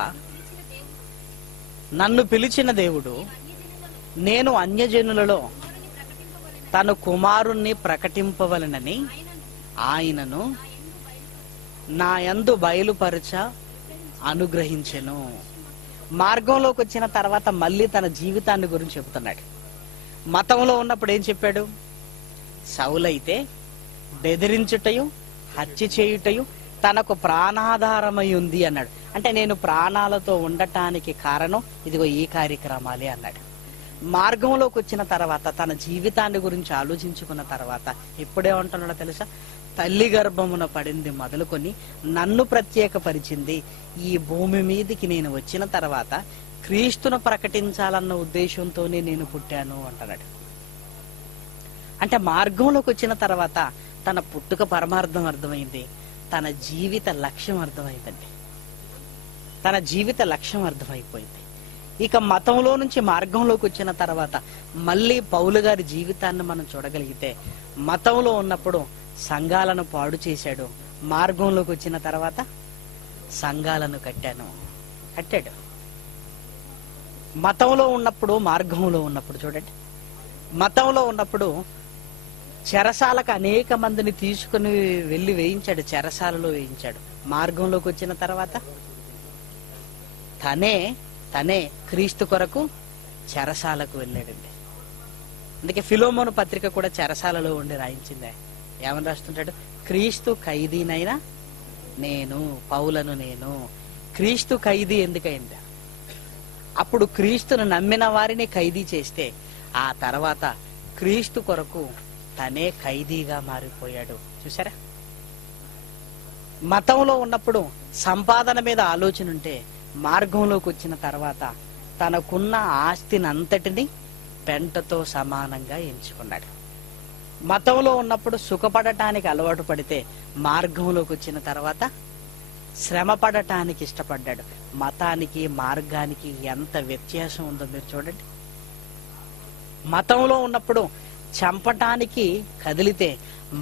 నన్ను పిలిచిన దేవుడు నేను అన్యజనులలో తన కుమారుణ్ణి ప్రకటింపవలనని ఆయనను నా యందు బయలుపరచ అనుగ్రహించెను. మార్గంలోకి వచ్చిన తర్వాత మళ్ళీ తన జీవితాన్ని గురించి చెబుతున్నాడు. మతంలో ఉన్నప్పుడు ఏం చెప్పాడు? సౌలైతే బెదిరించుటయు హత్య చేయుటయు తనకు ప్రాణాధారమై ఉంది అన్నాడు. అంటే నేను ప్రాణాలతో ఉండటానికి కారణం ఇదిగో ఈ కార్యక్రమాలే అన్నాడు. మార్గంలోకి వచ్చిన తర్వాత తన జీవితాన్ని గురించి ఆలోచించుకున్న తర్వాత ఇప్పుడేమంటున్నాడో తెలుసా? తల్లి గర్భమున పడింది మొదలుకొని నన్ను ప్రత్యేకపరిచింది. ఈ భూమి మీదికి నేను వచ్చిన తర్వాత క్రీస్తును ప్రకటించాలన్న ఉద్దేశంతోనే నేను పుట్టాను అంటున్నాడు. అంటే మార్గంలోకి వచ్చిన తర్వాత తన పుట్టుక పరమార్థం అర్థమైంది, తన జీవిత లక్ష్యం అర్థమైందండి. తన జీవిత లక్ష్యం అర్థమైపోయింది. ఇక మతంలో నుంచి మార్గంలోకి వచ్చిన తర్వాత మళ్ళీ పౌలు గారి జీవితాన్ని మనం చూడగలిగితే, మతంలో ఉన్నప్పుడు సంఘాలను పాడు చేశాడు, మార్గంలోకి వచ్చిన తర్వాత సంఘాలను కట్టాడు. మతంలో ఉన్నప్పుడు మార్గంలో ఉన్నప్పుడు చూడండి, మతంలో ఉన్నప్పుడు చెరసాలకు అనేక మందిని తీసుకుని వెళ్ళి వేయించాడు, చెరసాలలో వేయించాడు. మార్గంలోకి వచ్చిన తర్వాత తనే క్రీస్తు కొరకు చెరసాలకు వెళ్ళాడండి. అందుకే ఫిలోమోను పత్రిక కూడా చెరసాలలో ఉండి రాయించిందే. ఏమని రాస్తుంటాడు? క్రీస్తు ఖైదీనైనా నేను, పౌలను నేను. క్రీస్తు ఖైదీ ఎందుకైందా? అప్పుడు క్రీస్తును నమ్మిన వారిని ఖైదీ చేస్తే ఆ తర్వాత క్రీస్తు కొరకు తనే ఖైదీగా మారిపోయాడు. చూసారా? మతంలో ఉన్నప్పుడు సంపాదన మీద ఆలోచన ఉంటే మార్గంలోకి వచ్చిన తర్వాత తనకున్న ఆస్తిని అంతటిని పెంటతో సమానంగా ఎంచుకున్నాడు. మతంలో ఉన్నప్పుడు సుఖపడటానికి అలవాటు పడితే మార్గంలోకి వచ్చిన తర్వాత శ్రమ పడటానికి ఇష్టపడ్డాడు. మతానికి మార్గానికి ఎంత వ్యత్యాసం ఉందో మీరు చూడండి. మతంలో ఉన్నప్పుడు చంపటానికి కదిలితే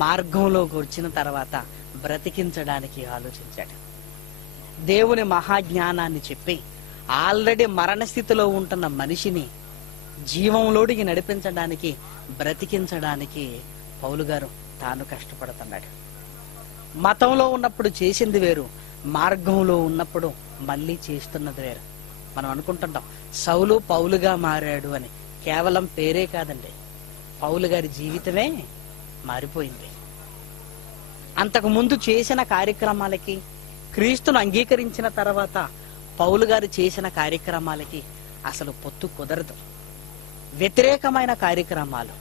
మార్గంలోకి వచ్చిన తర్వాత బ్రతికించడానికి ఆలోచించాడు. దేవుని మహాజ్ఞానాన్ని చెప్పి ఆల్రెడీ మరణ స్థితిలో ఉంటున్న మనిషిని జీవంలోడికి నడిపించడానికి, బ్రతికించడానికి పౌలు గారు తాను కష్టపడుతున్నాడు. మతంలో ఉన్నప్పుడు చేసింది వేరు, మార్గంలో ఉన్నప్పుడు మళ్ళీ చేస్తున్నది వేరు. మనం అనుకుంటుంటాం సౌలు పౌలుగా మారాడు అని. కేవలం పేరే కాదండి, పౌలు గారి జీవితమే మారిపోయింది. అంతకు ముందు చేసిన కార్యక్రమాలకి, క్రీస్తును అంగీకరించిన తర్వాత పౌలు గారు చేసిన కార్యక్రమాలకి అసలు పొత్తు కుదరదు. వ్యతిరేకమైన కార్యక్రమాలు.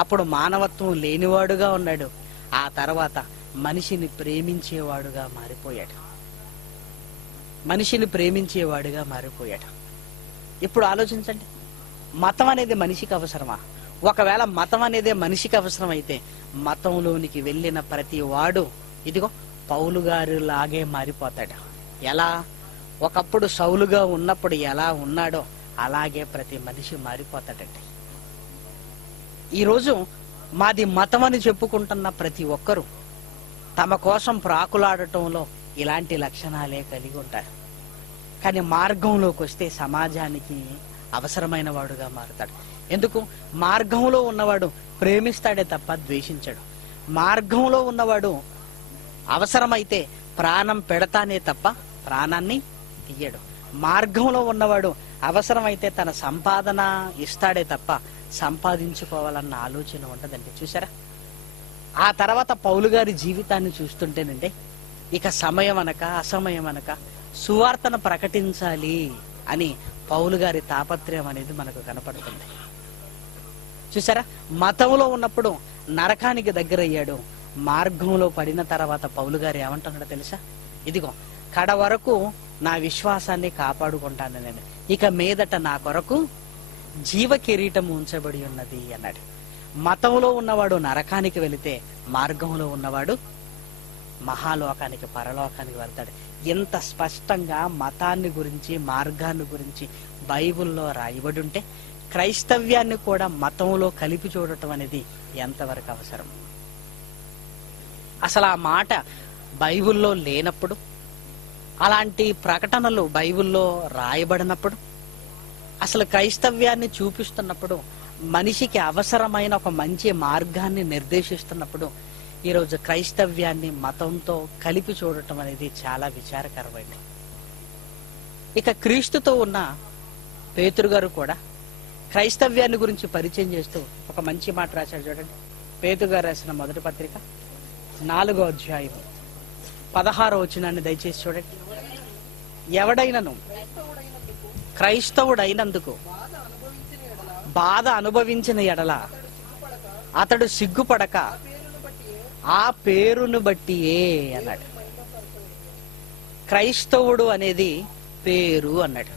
అప్పుడు మానవత్వం లేనివాడుగా ఉన్నాడు, ఆ తర్వాత మనిషిని ప్రేమించేవాడుగా మారిపోయాడు. ఇప్పుడు ఆలోచించండి, మతం అనేది మనిషికి అవసరమా? ఒకవేళ మతం అనేది మనిషికి అవసరం అయితే మతంలోనికి వెళ్ళిన ప్రతి వాడు ఇదిగో పౌలు గారు లాగే మారిపోతాడు. ఎలా? ఒకప్పుడు సౌలుగా ఉన్నప్పుడు ఎలా ఉన్నాడో అలాగే ప్రతి మనిషి మారిపోతాడండి. ఈరోజు మాది మతం అని చెప్పుకుంటున్న ప్రతి ఒక్కరూ తమ కోసం ప్రాకులాడటంలో ఇలాంటి లక్షణాలే కలిగి ఉంటారు. కానీ మార్గంలోకి వస్తే సమాజానికి అవసరమైన వాడుగా మారుతాడు. ఎందుకు? మార్గంలో ఉన్నవాడు ప్రేమిస్తాడే తప్ప ద్వేషించడు. మార్గంలో ఉన్నవాడు అవసరమైతే ప్రాణం పెడతానే తప్ప ప్రాణాన్ని తీయడు. మార్గంలో ఉన్నవాడు అవసరమైతే తన సంపాదన ఇస్తాడే తప్ప సంపాదించుకోవాలన్న ఆలోచన ఉండదండి. చూసారా? ఆ తర్వాత పౌలు గారి జీవితాన్ని చూస్తుంటేనండి, ఇక సమయం అనక అసమయం అనక సువార్తను ప్రకటించాలి అని పౌలు గారి తాపత్రయం అనేది మనకు కనపడుతుంది. చూసారా? మతంలో ఉన్నప్పుడు నరకానికి దగ్గరయ్యాడు, మార్గంలో పడిన తర్వాత పౌలు గారు ఏమంటున్నాడో తెలుసా? ఇదిగో కడ వరకు నా విశ్వాసాన్ని కాపాడుకుంటాను నేను, ఇక మీదట నా కొరకు జీవ కిరీటం ఉంచబడి ఉన్నది అన్నాడు. మతంలో ఉన్నవాడు నరకానికి వెళితే మార్గంలో ఉన్నవాడు మహాలోకానికి, పరలోకానికి వెళ్తాడు. ఎంత స్పష్టంగా మతాన్ని గురించి, మార్గాన్ని గురించి బైబిల్లో రాయబడి ఉంటే క్రైస్తవ్యాన్ని కూడా మతంలో కలిపి చూడటం అనేది ఎంతవరకు అవసరం? అసలు ఆ మాట బైబిల్లో లేనప్పుడు, అలాంటి ప్రకటనలు బైబిల్లో రాయబడినప్పుడు, అసలు క్రైస్తవ్యాన్ని చూపిస్తున్నప్పుడు, మనిషికి అవసరమైన ఒక మంచి మార్గాన్ని నిర్దేశిస్తున్నప్పుడు ఈరోజు క్రైస్తవ్యాన్ని మతంతో కలిపి చూడటం అనేది చాలా విచారకరమైనది. ఇక క్రీస్తుతో ఉన్న పేతురు గారు కూడా క్రైస్తవ్యాన్ని గురించి పరిచయం చేస్తూ ఒక మంచి మాట రాశాడు చూడండి. పేతురు గారు రాసిన మొదటి పత్రిక 4వ అధ్యాయం 16వ వచనాన్ని దయచేసి చూడండి. ఎవడైనను క్రైస్తవుడైనందుకు బాధ అనుభవించిన ఎడల అతడు సిగ్గుపడక ఆ పేరును బట్టియే అన్నాడు. క్రైస్తవుడు అనేది పేరు అన్నాడు.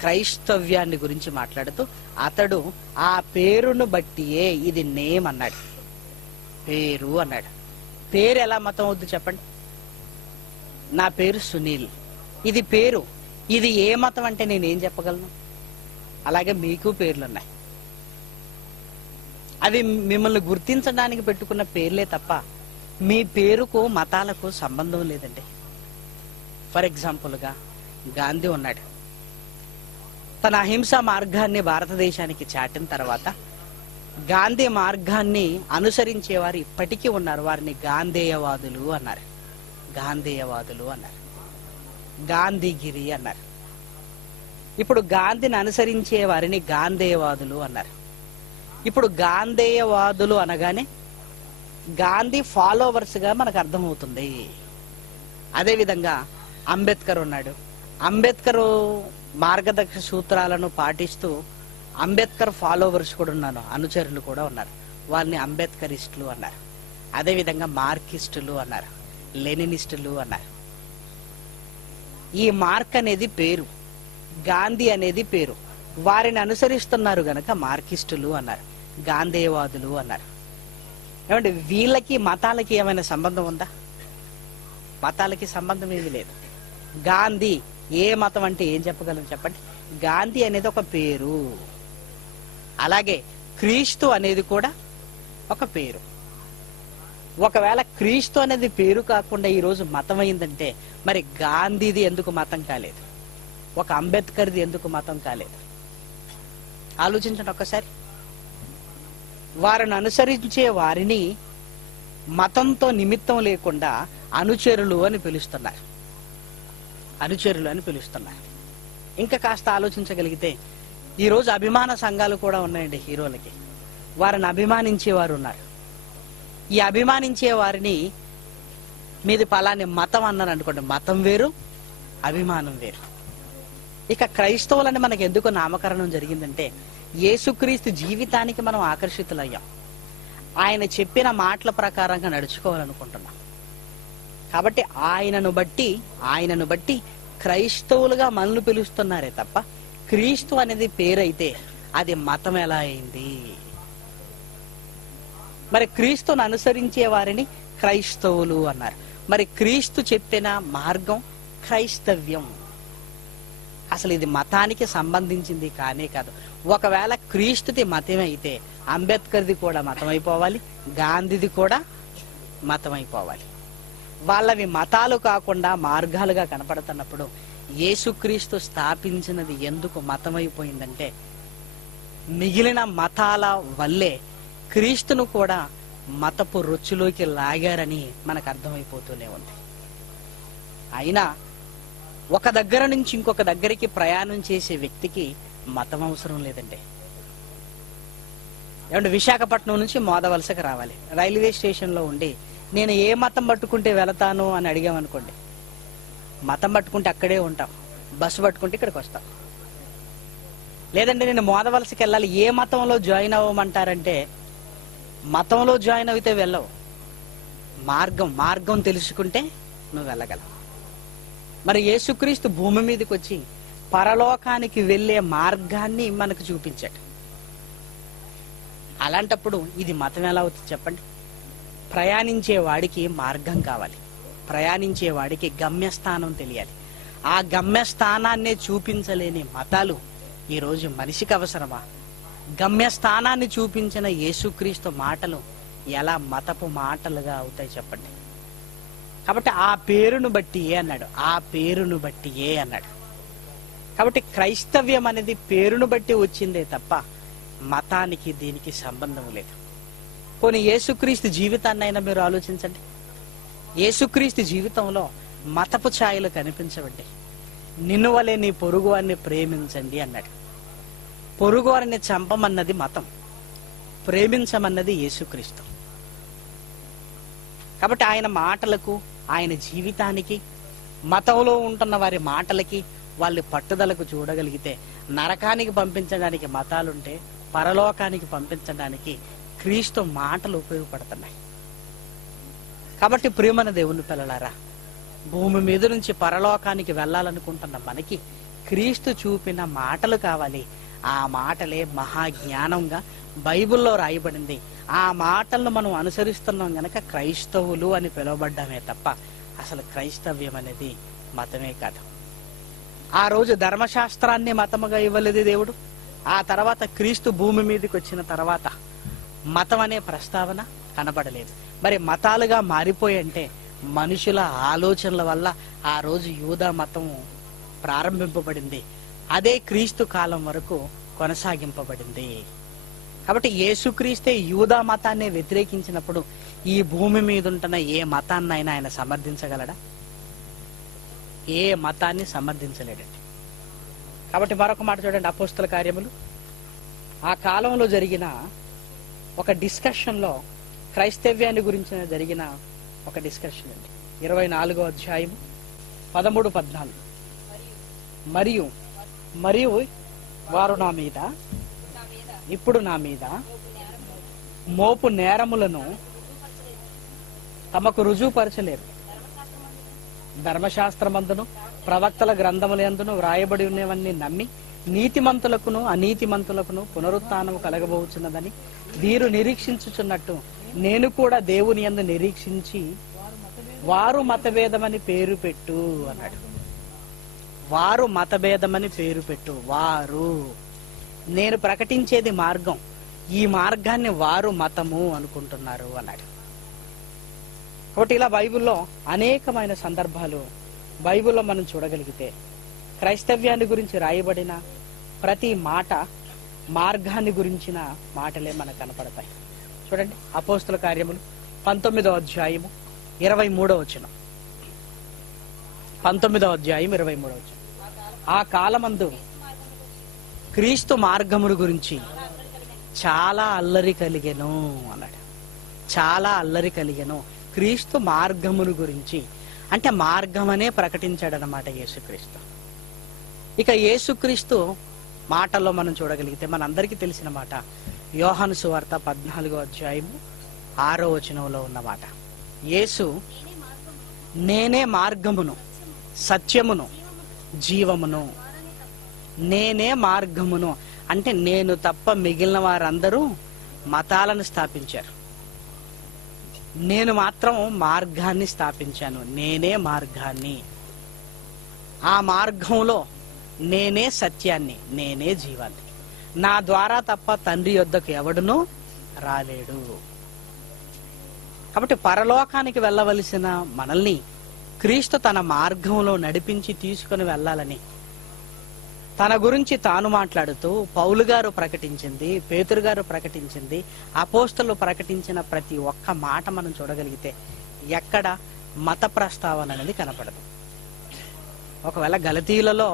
క్రైస్తవ్యాన్ని గురించి మాట్లాడుతూ అతడు ఆ పేరును బట్టియే, ఇది నేమ్ అన్నాడు, పేరు అన్నాడు. పేరు ఎలా మతం అవుద్ది చెప్పండి? నా పేరు సునీల్, ఇది పేరు. ఇది ఏ మతం అంటే నేనేం చెప్పగలను? అలాగే మీకు పేర్లున్నాయి. అవి మిమ్మల్ని గుర్తించడానికి పెట్టుకున్న పేర్లే తప్ప మీ పేరుకు మతాలకు సంబంధం లేదండి. ఫర్ ఎగ్జాంపుల్గా గాంధీ ఉన్నాడు. తన అహింసా మార్గాన్ని భారతదేశానికి చాటిన తర్వాత గాంధీ మార్గాన్ని అనుసరించేవారు ఇప్పటికీ ఉన్నారు. వారిని గాంధేయవాదులు అన్నారు, గాంధేయవాదులు అన్నారు, గాంధీగిరి అన్నారు. ఇప్పుడు గాంధీని అనుసరించే వారిని గాంధేయవాదులు అన్నారు. ఇప్పుడు గాంధేయవాదులు అనగానే గాంధీ ఫాలోవర్స్ గా మనకు అర్థమవుతుంది. అదేవిధంగా అంబేద్కర్ ఉన్నాడు. అంబేద్కర్ మార్గదర్శక సూత్రాలను పాటిస్తూ అంబేద్కర్ ఫాలోవర్స్ కూడా ఉన్నారు, అనుచరులు కూడా ఉన్నారు. వారిని అంబేద్కరిస్టులు అన్నారు. అదేవిధంగా మార్కిస్టులు అన్నారు, లెనినిస్టులు అన్నారు. ఈ మార్క్ అనేది పేరు, గాంధీ అనేది పేరు. వారిని అనుసరిస్తున్నారు గనక మార్కిస్టులు అన్నారు, గాంధేయవాదులు అన్నారు. ఏమంటే వీళ్ళకి మతాలకి ఏమైనా సంబంధం ఉందా? మతాలకి సంబంధం ఏమీ లేదు. గాంధీ ఏ మతం అంటే ఏం చెప్పగలం చెప్పండి? గాంధీ అనేది ఒక పేరు. అలాగే క్రీస్తు అనేది కూడా ఒక పేరు. ఒకవేళ క్రీస్తు అనేది పేరు కాకుండా ఈరోజు మతం అయిందంటే మరి గాంధీది ఎందుకు మతం కాలేదు? ఒక అంబేద్కర్ది ఎందుకు మతం కాలేదు? ఆలోచించండి ఒక్కసారి. వారిని అనుసరించే వారిని మతంతో నిమిత్తం లేకుండా అనుచరులు అని పిలుస్తున్నారు, అనుచరులు అని పిలుస్తున్నారు. ఇంకా కాస్త ఆలోచించగలిగితే ఈరోజు అభిమాన సంఘాలు కూడా ఉన్నాయండి హీరోలకి. వారిని అభిమానించేవారు ఉన్నారు. ఈ అభిమానించే వారిని మీది పలాని మతం అన్నారు అనుకోండి, మతం వేరు, అభిమానం వేరు. ఇక క్రైస్తవులని మనకు ఎందుకు నామకరణం జరిగిందంటే యేసుక్రీస్తు జీవితానికి మనం ఆకర్షితులయ్యాం. ఆయన చెప్పిన మాటల ప్రకారంగా నడుచుకోవాలనుకుంటున్నాం. కాబట్టి ఆయనను బట్టి క్రైస్తవులుగా మనల్ని పిలుస్తున్నారే తప్ప క్రీస్తు అనేది పేరైతే అది మతం ఎలా అయింది? మరి క్రీస్తును అనుసరించే వారిని క్రైస్తవులు అన్నారు. మరి క్రీస్తు చెప్పిన మార్గం క్రైస్తవ్యం. అసలు ఇది మతానికి సంబంధించింది కానే కాదు. ఒకవేళ క్రీస్తుది మతం అయితే అంబేద్కర్ది కూడా మతం అయిపోవాలి, గాంధీది కూడా మతం అయిపోవాలి. వాళ్ళవి మతాలు కాకుండా మార్గాలుగా కనపడుతున్నప్పుడు యేసుక్రీస్తు స్థాపించినది ఎందుకు మతమైపోయిందంటే మిగిలిన మతాల వల్లే క్రీస్తును కూడా మతపు రొచ్చులోకి లాగారని మనకు అర్థమైపోతూనే ఉంది. అయినా ఒక దగ్గర నుంచి ఇంకొక దగ్గరికి ప్రయాణం చేసే వ్యక్తికి మతం అవసరం లేదండి. ఏమంటే విశాఖపట్నం నుంచి మోదవలసకి రావాలి, రైల్వే స్టేషన్లో ఉండి నేను ఏ మతం పట్టుకుంటే వెళతాను అని అడిగామనుకోండి, మతం పట్టుకుంటే అక్కడే ఉంటాం, బస్సు పట్టుకుంటే ఇక్కడికి వస్తాం. లేదంటే నేను మోదవలసకి వెళ్ళాలి, ఏ మతంలో జాయిన్ అవ్వమంటారంటే మతంలో జాయిన్ అయితే వెళ్ళవు, మార్గం తెలుసుకుంటే నువ్వు వెళ్ళగలవు. మరి యేసుక్రీస్తు భూమి మీదకి వచ్చి పరలోకానికి వెళ్ళే మార్గాన్ని మనకు చూపించాడు. అలాంటప్పుడు ఇది మతం ఎలా అవుతుంది చెప్పండి? ప్రయాణించే వాడికి మార్గం కావాలి, ప్రయాణించే వాడికి గమ్యస్థానం తెలియాలి. ఆ గమ్యస్థానాన్నే చూపించలేని మతాలు ఈరోజు మనిషికి అవసరమా? గమ్యస్థానాన్ని చూపించిన యేసుక్రీస్తు మాటలు ఎలా మతపు మాటలుగా అవుతాయి చెప్పండి? కాబట్టి ఆ పేరును బట్టి ఏ అన్నాడు, ఆ పేరును బట్టి ఏ అన్నాడు. కాబట్టి క్రైస్తవ్యం అనేది పేరును బట్టి వచ్చిందే తప్ప మతానికి దీనికి సంబంధం లేదు. పోనీ యేసుక్రీస్తు జీవితాన్ని అయినా మీరు ఆలోచించండి. యేసుక్రీస్తు జీవితంలో మతపు ఛాయలు కనిపించవండి. నిన్ను వలె నీ పొరుగువారిని ప్రేమించండి అన్నాడు. పొరుగువారిని చంపమన్నది మతం, ప్రేమించమన్నది యేసుక్రీస్తు. కాబట్టి ఆయన మాటలకు, ఆయన జీవితానికి, మతంలో ఉంటున్న వారి మాటలకి, వాళ్ళ పట్టుదలకు చూడగలిగితే నరకానికి పంపించడానికి మతాలుంటే పరలోకానికి పంపించడానికి క్రీస్తు మాటలు ఉపయోగపడుతున్నాయి. కాబట్టి ప్రియమైన దేవుని పిల్లలారా, భూమి మీద నుంచి పరలోకానికి వెళ్ళాలనుకుంటున్న మనకి క్రీస్తు చూపిన మాటలు కావాలి. ఆ మాటలే మహాజ్ఞానంగా బైబిల్లో రాయబడింది. ఆ మాటలను మనం అనుసరిస్తున్నాం గనక క్రైస్తవులు అని పిలువబడ్డామే తప్ప అసలు క్రైస్తవ్యం అనేది మతమే కాదు. ఆ రోజు ధర్మశాస్త్రాన్ని మతముగా ఇవ్వలేదు దేవుడు. ఆ తర్వాత క్రీస్తు భూమి మీదకి వచ్చిన తర్వాత మతం అనే ప్రస్తావన కనబడలేదు. మరి మతాలుగా మారిపోయంటే మనుషుల ఆలోచనల వల్ల ఆ రోజు యూదా మతం ప్రారంభింపబడింది. అదే క్రీస్తు కాలం వరకు కొనసాగింపబడింది. కాబట్టి యేసుక్రీస్తే యూదా మతాన్ని వ్యతిరేకించినప్పుడు ఈ భూమి మీద ఉంటున్న ఏ మతాన్నైనా ఆయన సమర్థించగలడా? ఏ మతాన్ని సమర్థించలేడండి. కాబట్టి మరొక మాట చూడండి, అపోస్తల కార్యములు ఆ కాలంలో జరిగిన ఒక డిస్కషన్లో క్రైస్తవ్యాన్ని గురించి జరిగిన ఒక డిస్కషన్ అండి. 24వ అధ్యాయము 13-14. మరియు వారు నా మీద ఇప్పుడు నా మీద మోపు నేరములను తమకు రుజువుపరచలేరు. ధర్మశాస్త్రమందును ప్రవక్తల గ్రంథములందును వ్రాయబడి ఉన్నవన్నీ నమ్మి నీతిమంతులకును అనీతిమంతులకును పునరుత్థానము కలగబోచున్నదని వీరు నిరీక్షించుచున్నట్టు నేను కూడా దేవుని యందు నిరీక్షించి వారు మతభేదమని పేరు పెట్టు అన్నాడు. వారు మతభేదమని పేరు పెట్టు. వారు, నేను ప్రకటించేది మార్గం, ఈ మార్గాన్ని వారు మతము అనుకుంటున్నారు అన్నాడు. కాబట్టి ఇలా బైబిల్లో అనేకమైన సందర్భాలు బైబిల్లో మనం చూడగలిగితే క్రైస్తవ్యాన్ని గురించి రాయబడిన ప్రతి మాట మార్గాన్ని గురించిన మాటలే మనకు కనపడతాయి. చూడండి, అపోస్తల కార్యములు 19వ అధ్యాయము 23వ వచనం. 19వ అధ్యాయం 23వ వచనం. ఆ కాలమందు క్రీస్తు మార్గముల గురించి చాలా అల్లరి కలిగెను అన్నాడు. చాలా అల్లరి కలిగెను. క్రీస్తు మార్గమును గురించి అంటే మార్గం అనే ప్రకటించాడనమాట యేసుక్రీస్తు. ఇక యేసుక్రీస్తు మాటల్లో మనం చూడగలిగితే మనందరికీ తెలిసిన మాట యోహాను సువార్త 14వ అధ్యాయము 6వ వచనంలో ఉన్నమాట. యేసు నేనే మార్గమును సత్యమును జీవమును. నేనే మార్గమును అంటే నేను తప్ప మిగిలిన వారందరూ మతాలను స్థాపించారు, నేను మాత్రం మార్గాన్ని స్థాపించాను. నేనే మార్గాన్ని, ఆ మార్గంలో నేనే సత్యాన్ని, నేనే జీవాన్ని. నా ద్వారా తప్ప తండ్రి యొద్దకు ఎవడునూ రాలేడు. కాబట్టి పరలోకానికి వెళ్ళవలసిన మనల్ని క్రీస్తు తన మార్గంలో నడిపించి తీసుకుని వెళ్ళాలని తన గురించి తాను మాట్లాడుతూ పౌలు గారు ప్రకటించింది, పేతురు గారు ప్రకటించింది, అపోస్తలు ప్రకటించిన ప్రతి ఒక్క మాట మనం చూడగలిగితే ఎక్కడ మత ప్రస్తావన అనేది కనపడదు. ఒకవేళ గలతీలలో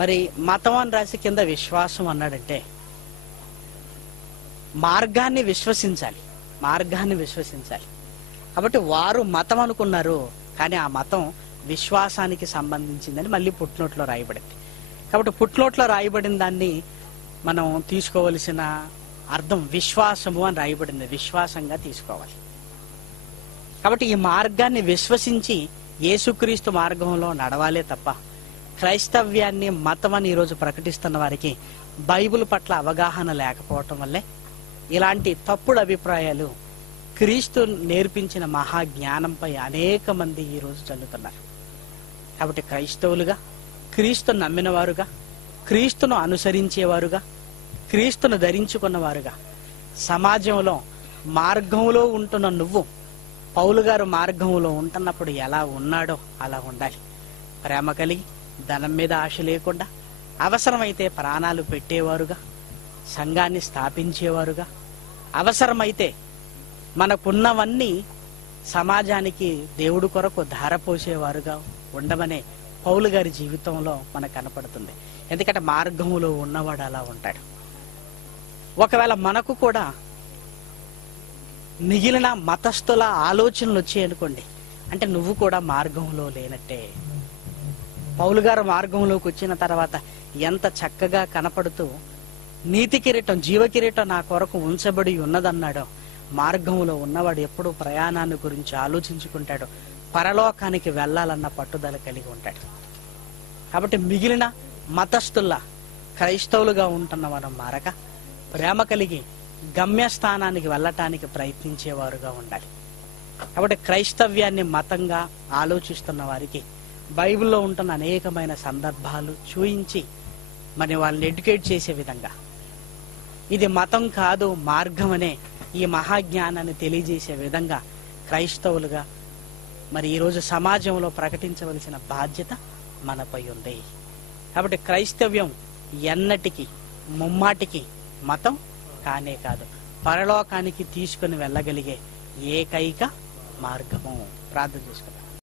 మరి మతం అని రాసి కింద విశ్వాసం అన్నాడంటే మార్గాన్ని విశ్వసించాలి, మార్గాన్ని విశ్వసించాలి. కాబట్టి వారు మతం అనుకున్నారు, కానీ ఆ మతం విశ్వాసానికి సంబంధించిందని మళ్ళీ పుట్నోట్లో రాయబడింది. కాబట్టి పుట్నోట్లో రాయబడిన దాన్ని మనం తీసుకోవలసిన అర్థం విశ్వాసము అని రాయబడింది, విశ్వాసంగా తీసుకోవాలి. కాబట్టి ఈ మార్గాన్ని విశ్వసించి యేసుక్రీస్తు మార్గంలో నడవాలే తప్ప క్రైస్తవ్యాన్ని మతం అని ఈరోజు ప్రకటిస్తున్న వారికి బైబిల్ పట్ల అవగాహన లేకపోవటం వల్లే ఇలాంటి తప్పుడు అభిప్రాయాలు క్రీస్తు నేర్పించిన మహాజ్ఞానంపై అనేక మంది ఈరోజు చల్లుతున్నారు. కాబట్టి క్రైస్తవులుగా, క్రీస్తు నమ్మిన వారుగా, క్రీస్తును అనుసరించేవారుగా, క్రీస్తును ధరించుకున్నవారుగా సమాజంలో మార్గంలో ఉంటున్న నువ్వు పౌలు గారు మార్గంలో ఉంటున్నప్పుడు ఎలా ఉన్నాడో అలా ఉండాలి. ప్రేమ కలిగి, ధనం మీద ఆశ లేకుండా, అవసరమైతే ప్రాణాలు పెట్టేవారుగా, సంఘాన్ని స్థాపించేవారుగా, అవసరమైతే మనకున్నవన్నీ సమాజానికి దేవుడి కొరకు ధారపోసేవారుగా ఉండమనే పౌలు గారి జీవితంలో మనకు కనపడుతుంది. ఎందుకంటే మార్గంలో ఉన్నవాడు అలా ఉంటాడు. ఒకవేళ మనకు కూడా మిగిలిన మతస్థుల ఆలోచనలు వచ్చాయనుకోండి, అంటే నువ్వు కూడా మార్గంలో లేనట్టే. పౌలు గారు మార్గంలోకి వచ్చిన తర్వాత ఎంత చక్కగా కనపడుతూ నీతి కిరీటం, జీవ కిరీటం నా కొరకు ఉంచబడి ఉన్నదన్నాడో, మార్గంలో ఉన్నవాడు ఎప్పుడూ ప్రయాణాన్ని గురించి ఆలోచించుకుంటాడు, పరలోకానికి వెళ్ళాలన్న పట్టుదల కలిగి ఉంటాడు. కాబట్టి మిగిలిన మతస్థుల్లా క్రైస్తవులుగా ఉంటున్న మనం మారక ప్రేమ కలిగి గమ్యస్థానానికి వెళ్ళటానికి ప్రయత్నించేవారుగా ఉండాలి. కాబట్టి క్రైస్తవ్యాన్ని మతంగా ఆలోచిస్తున్న వారికి బైబిల్లో ఉంటున్న అనేకమైన సందర్భాలు చూయించి మరి వాళ్ళని ఎడ్యుకేట్ చేసే విధంగా, ఇది మతం కాదు మార్గం అనే ఈ మహాజ్ఞానాన్ని తెలియజేసే విధంగా క్రైస్తవులుగా మరి ఈరోజు సమాజంలో ప్రకటించవలసిన బాధ్యత మనపై ఉంది. కాబట్టి క్రైస్తవ్యం ఎన్నటికి ముమ్మాటికి మతం కానే కాదు, పరలోకానికి తీసుకుని వెళ్ళగలిగే ఏకైక మార్గము. ప్రార్థన చేసుకుందాం.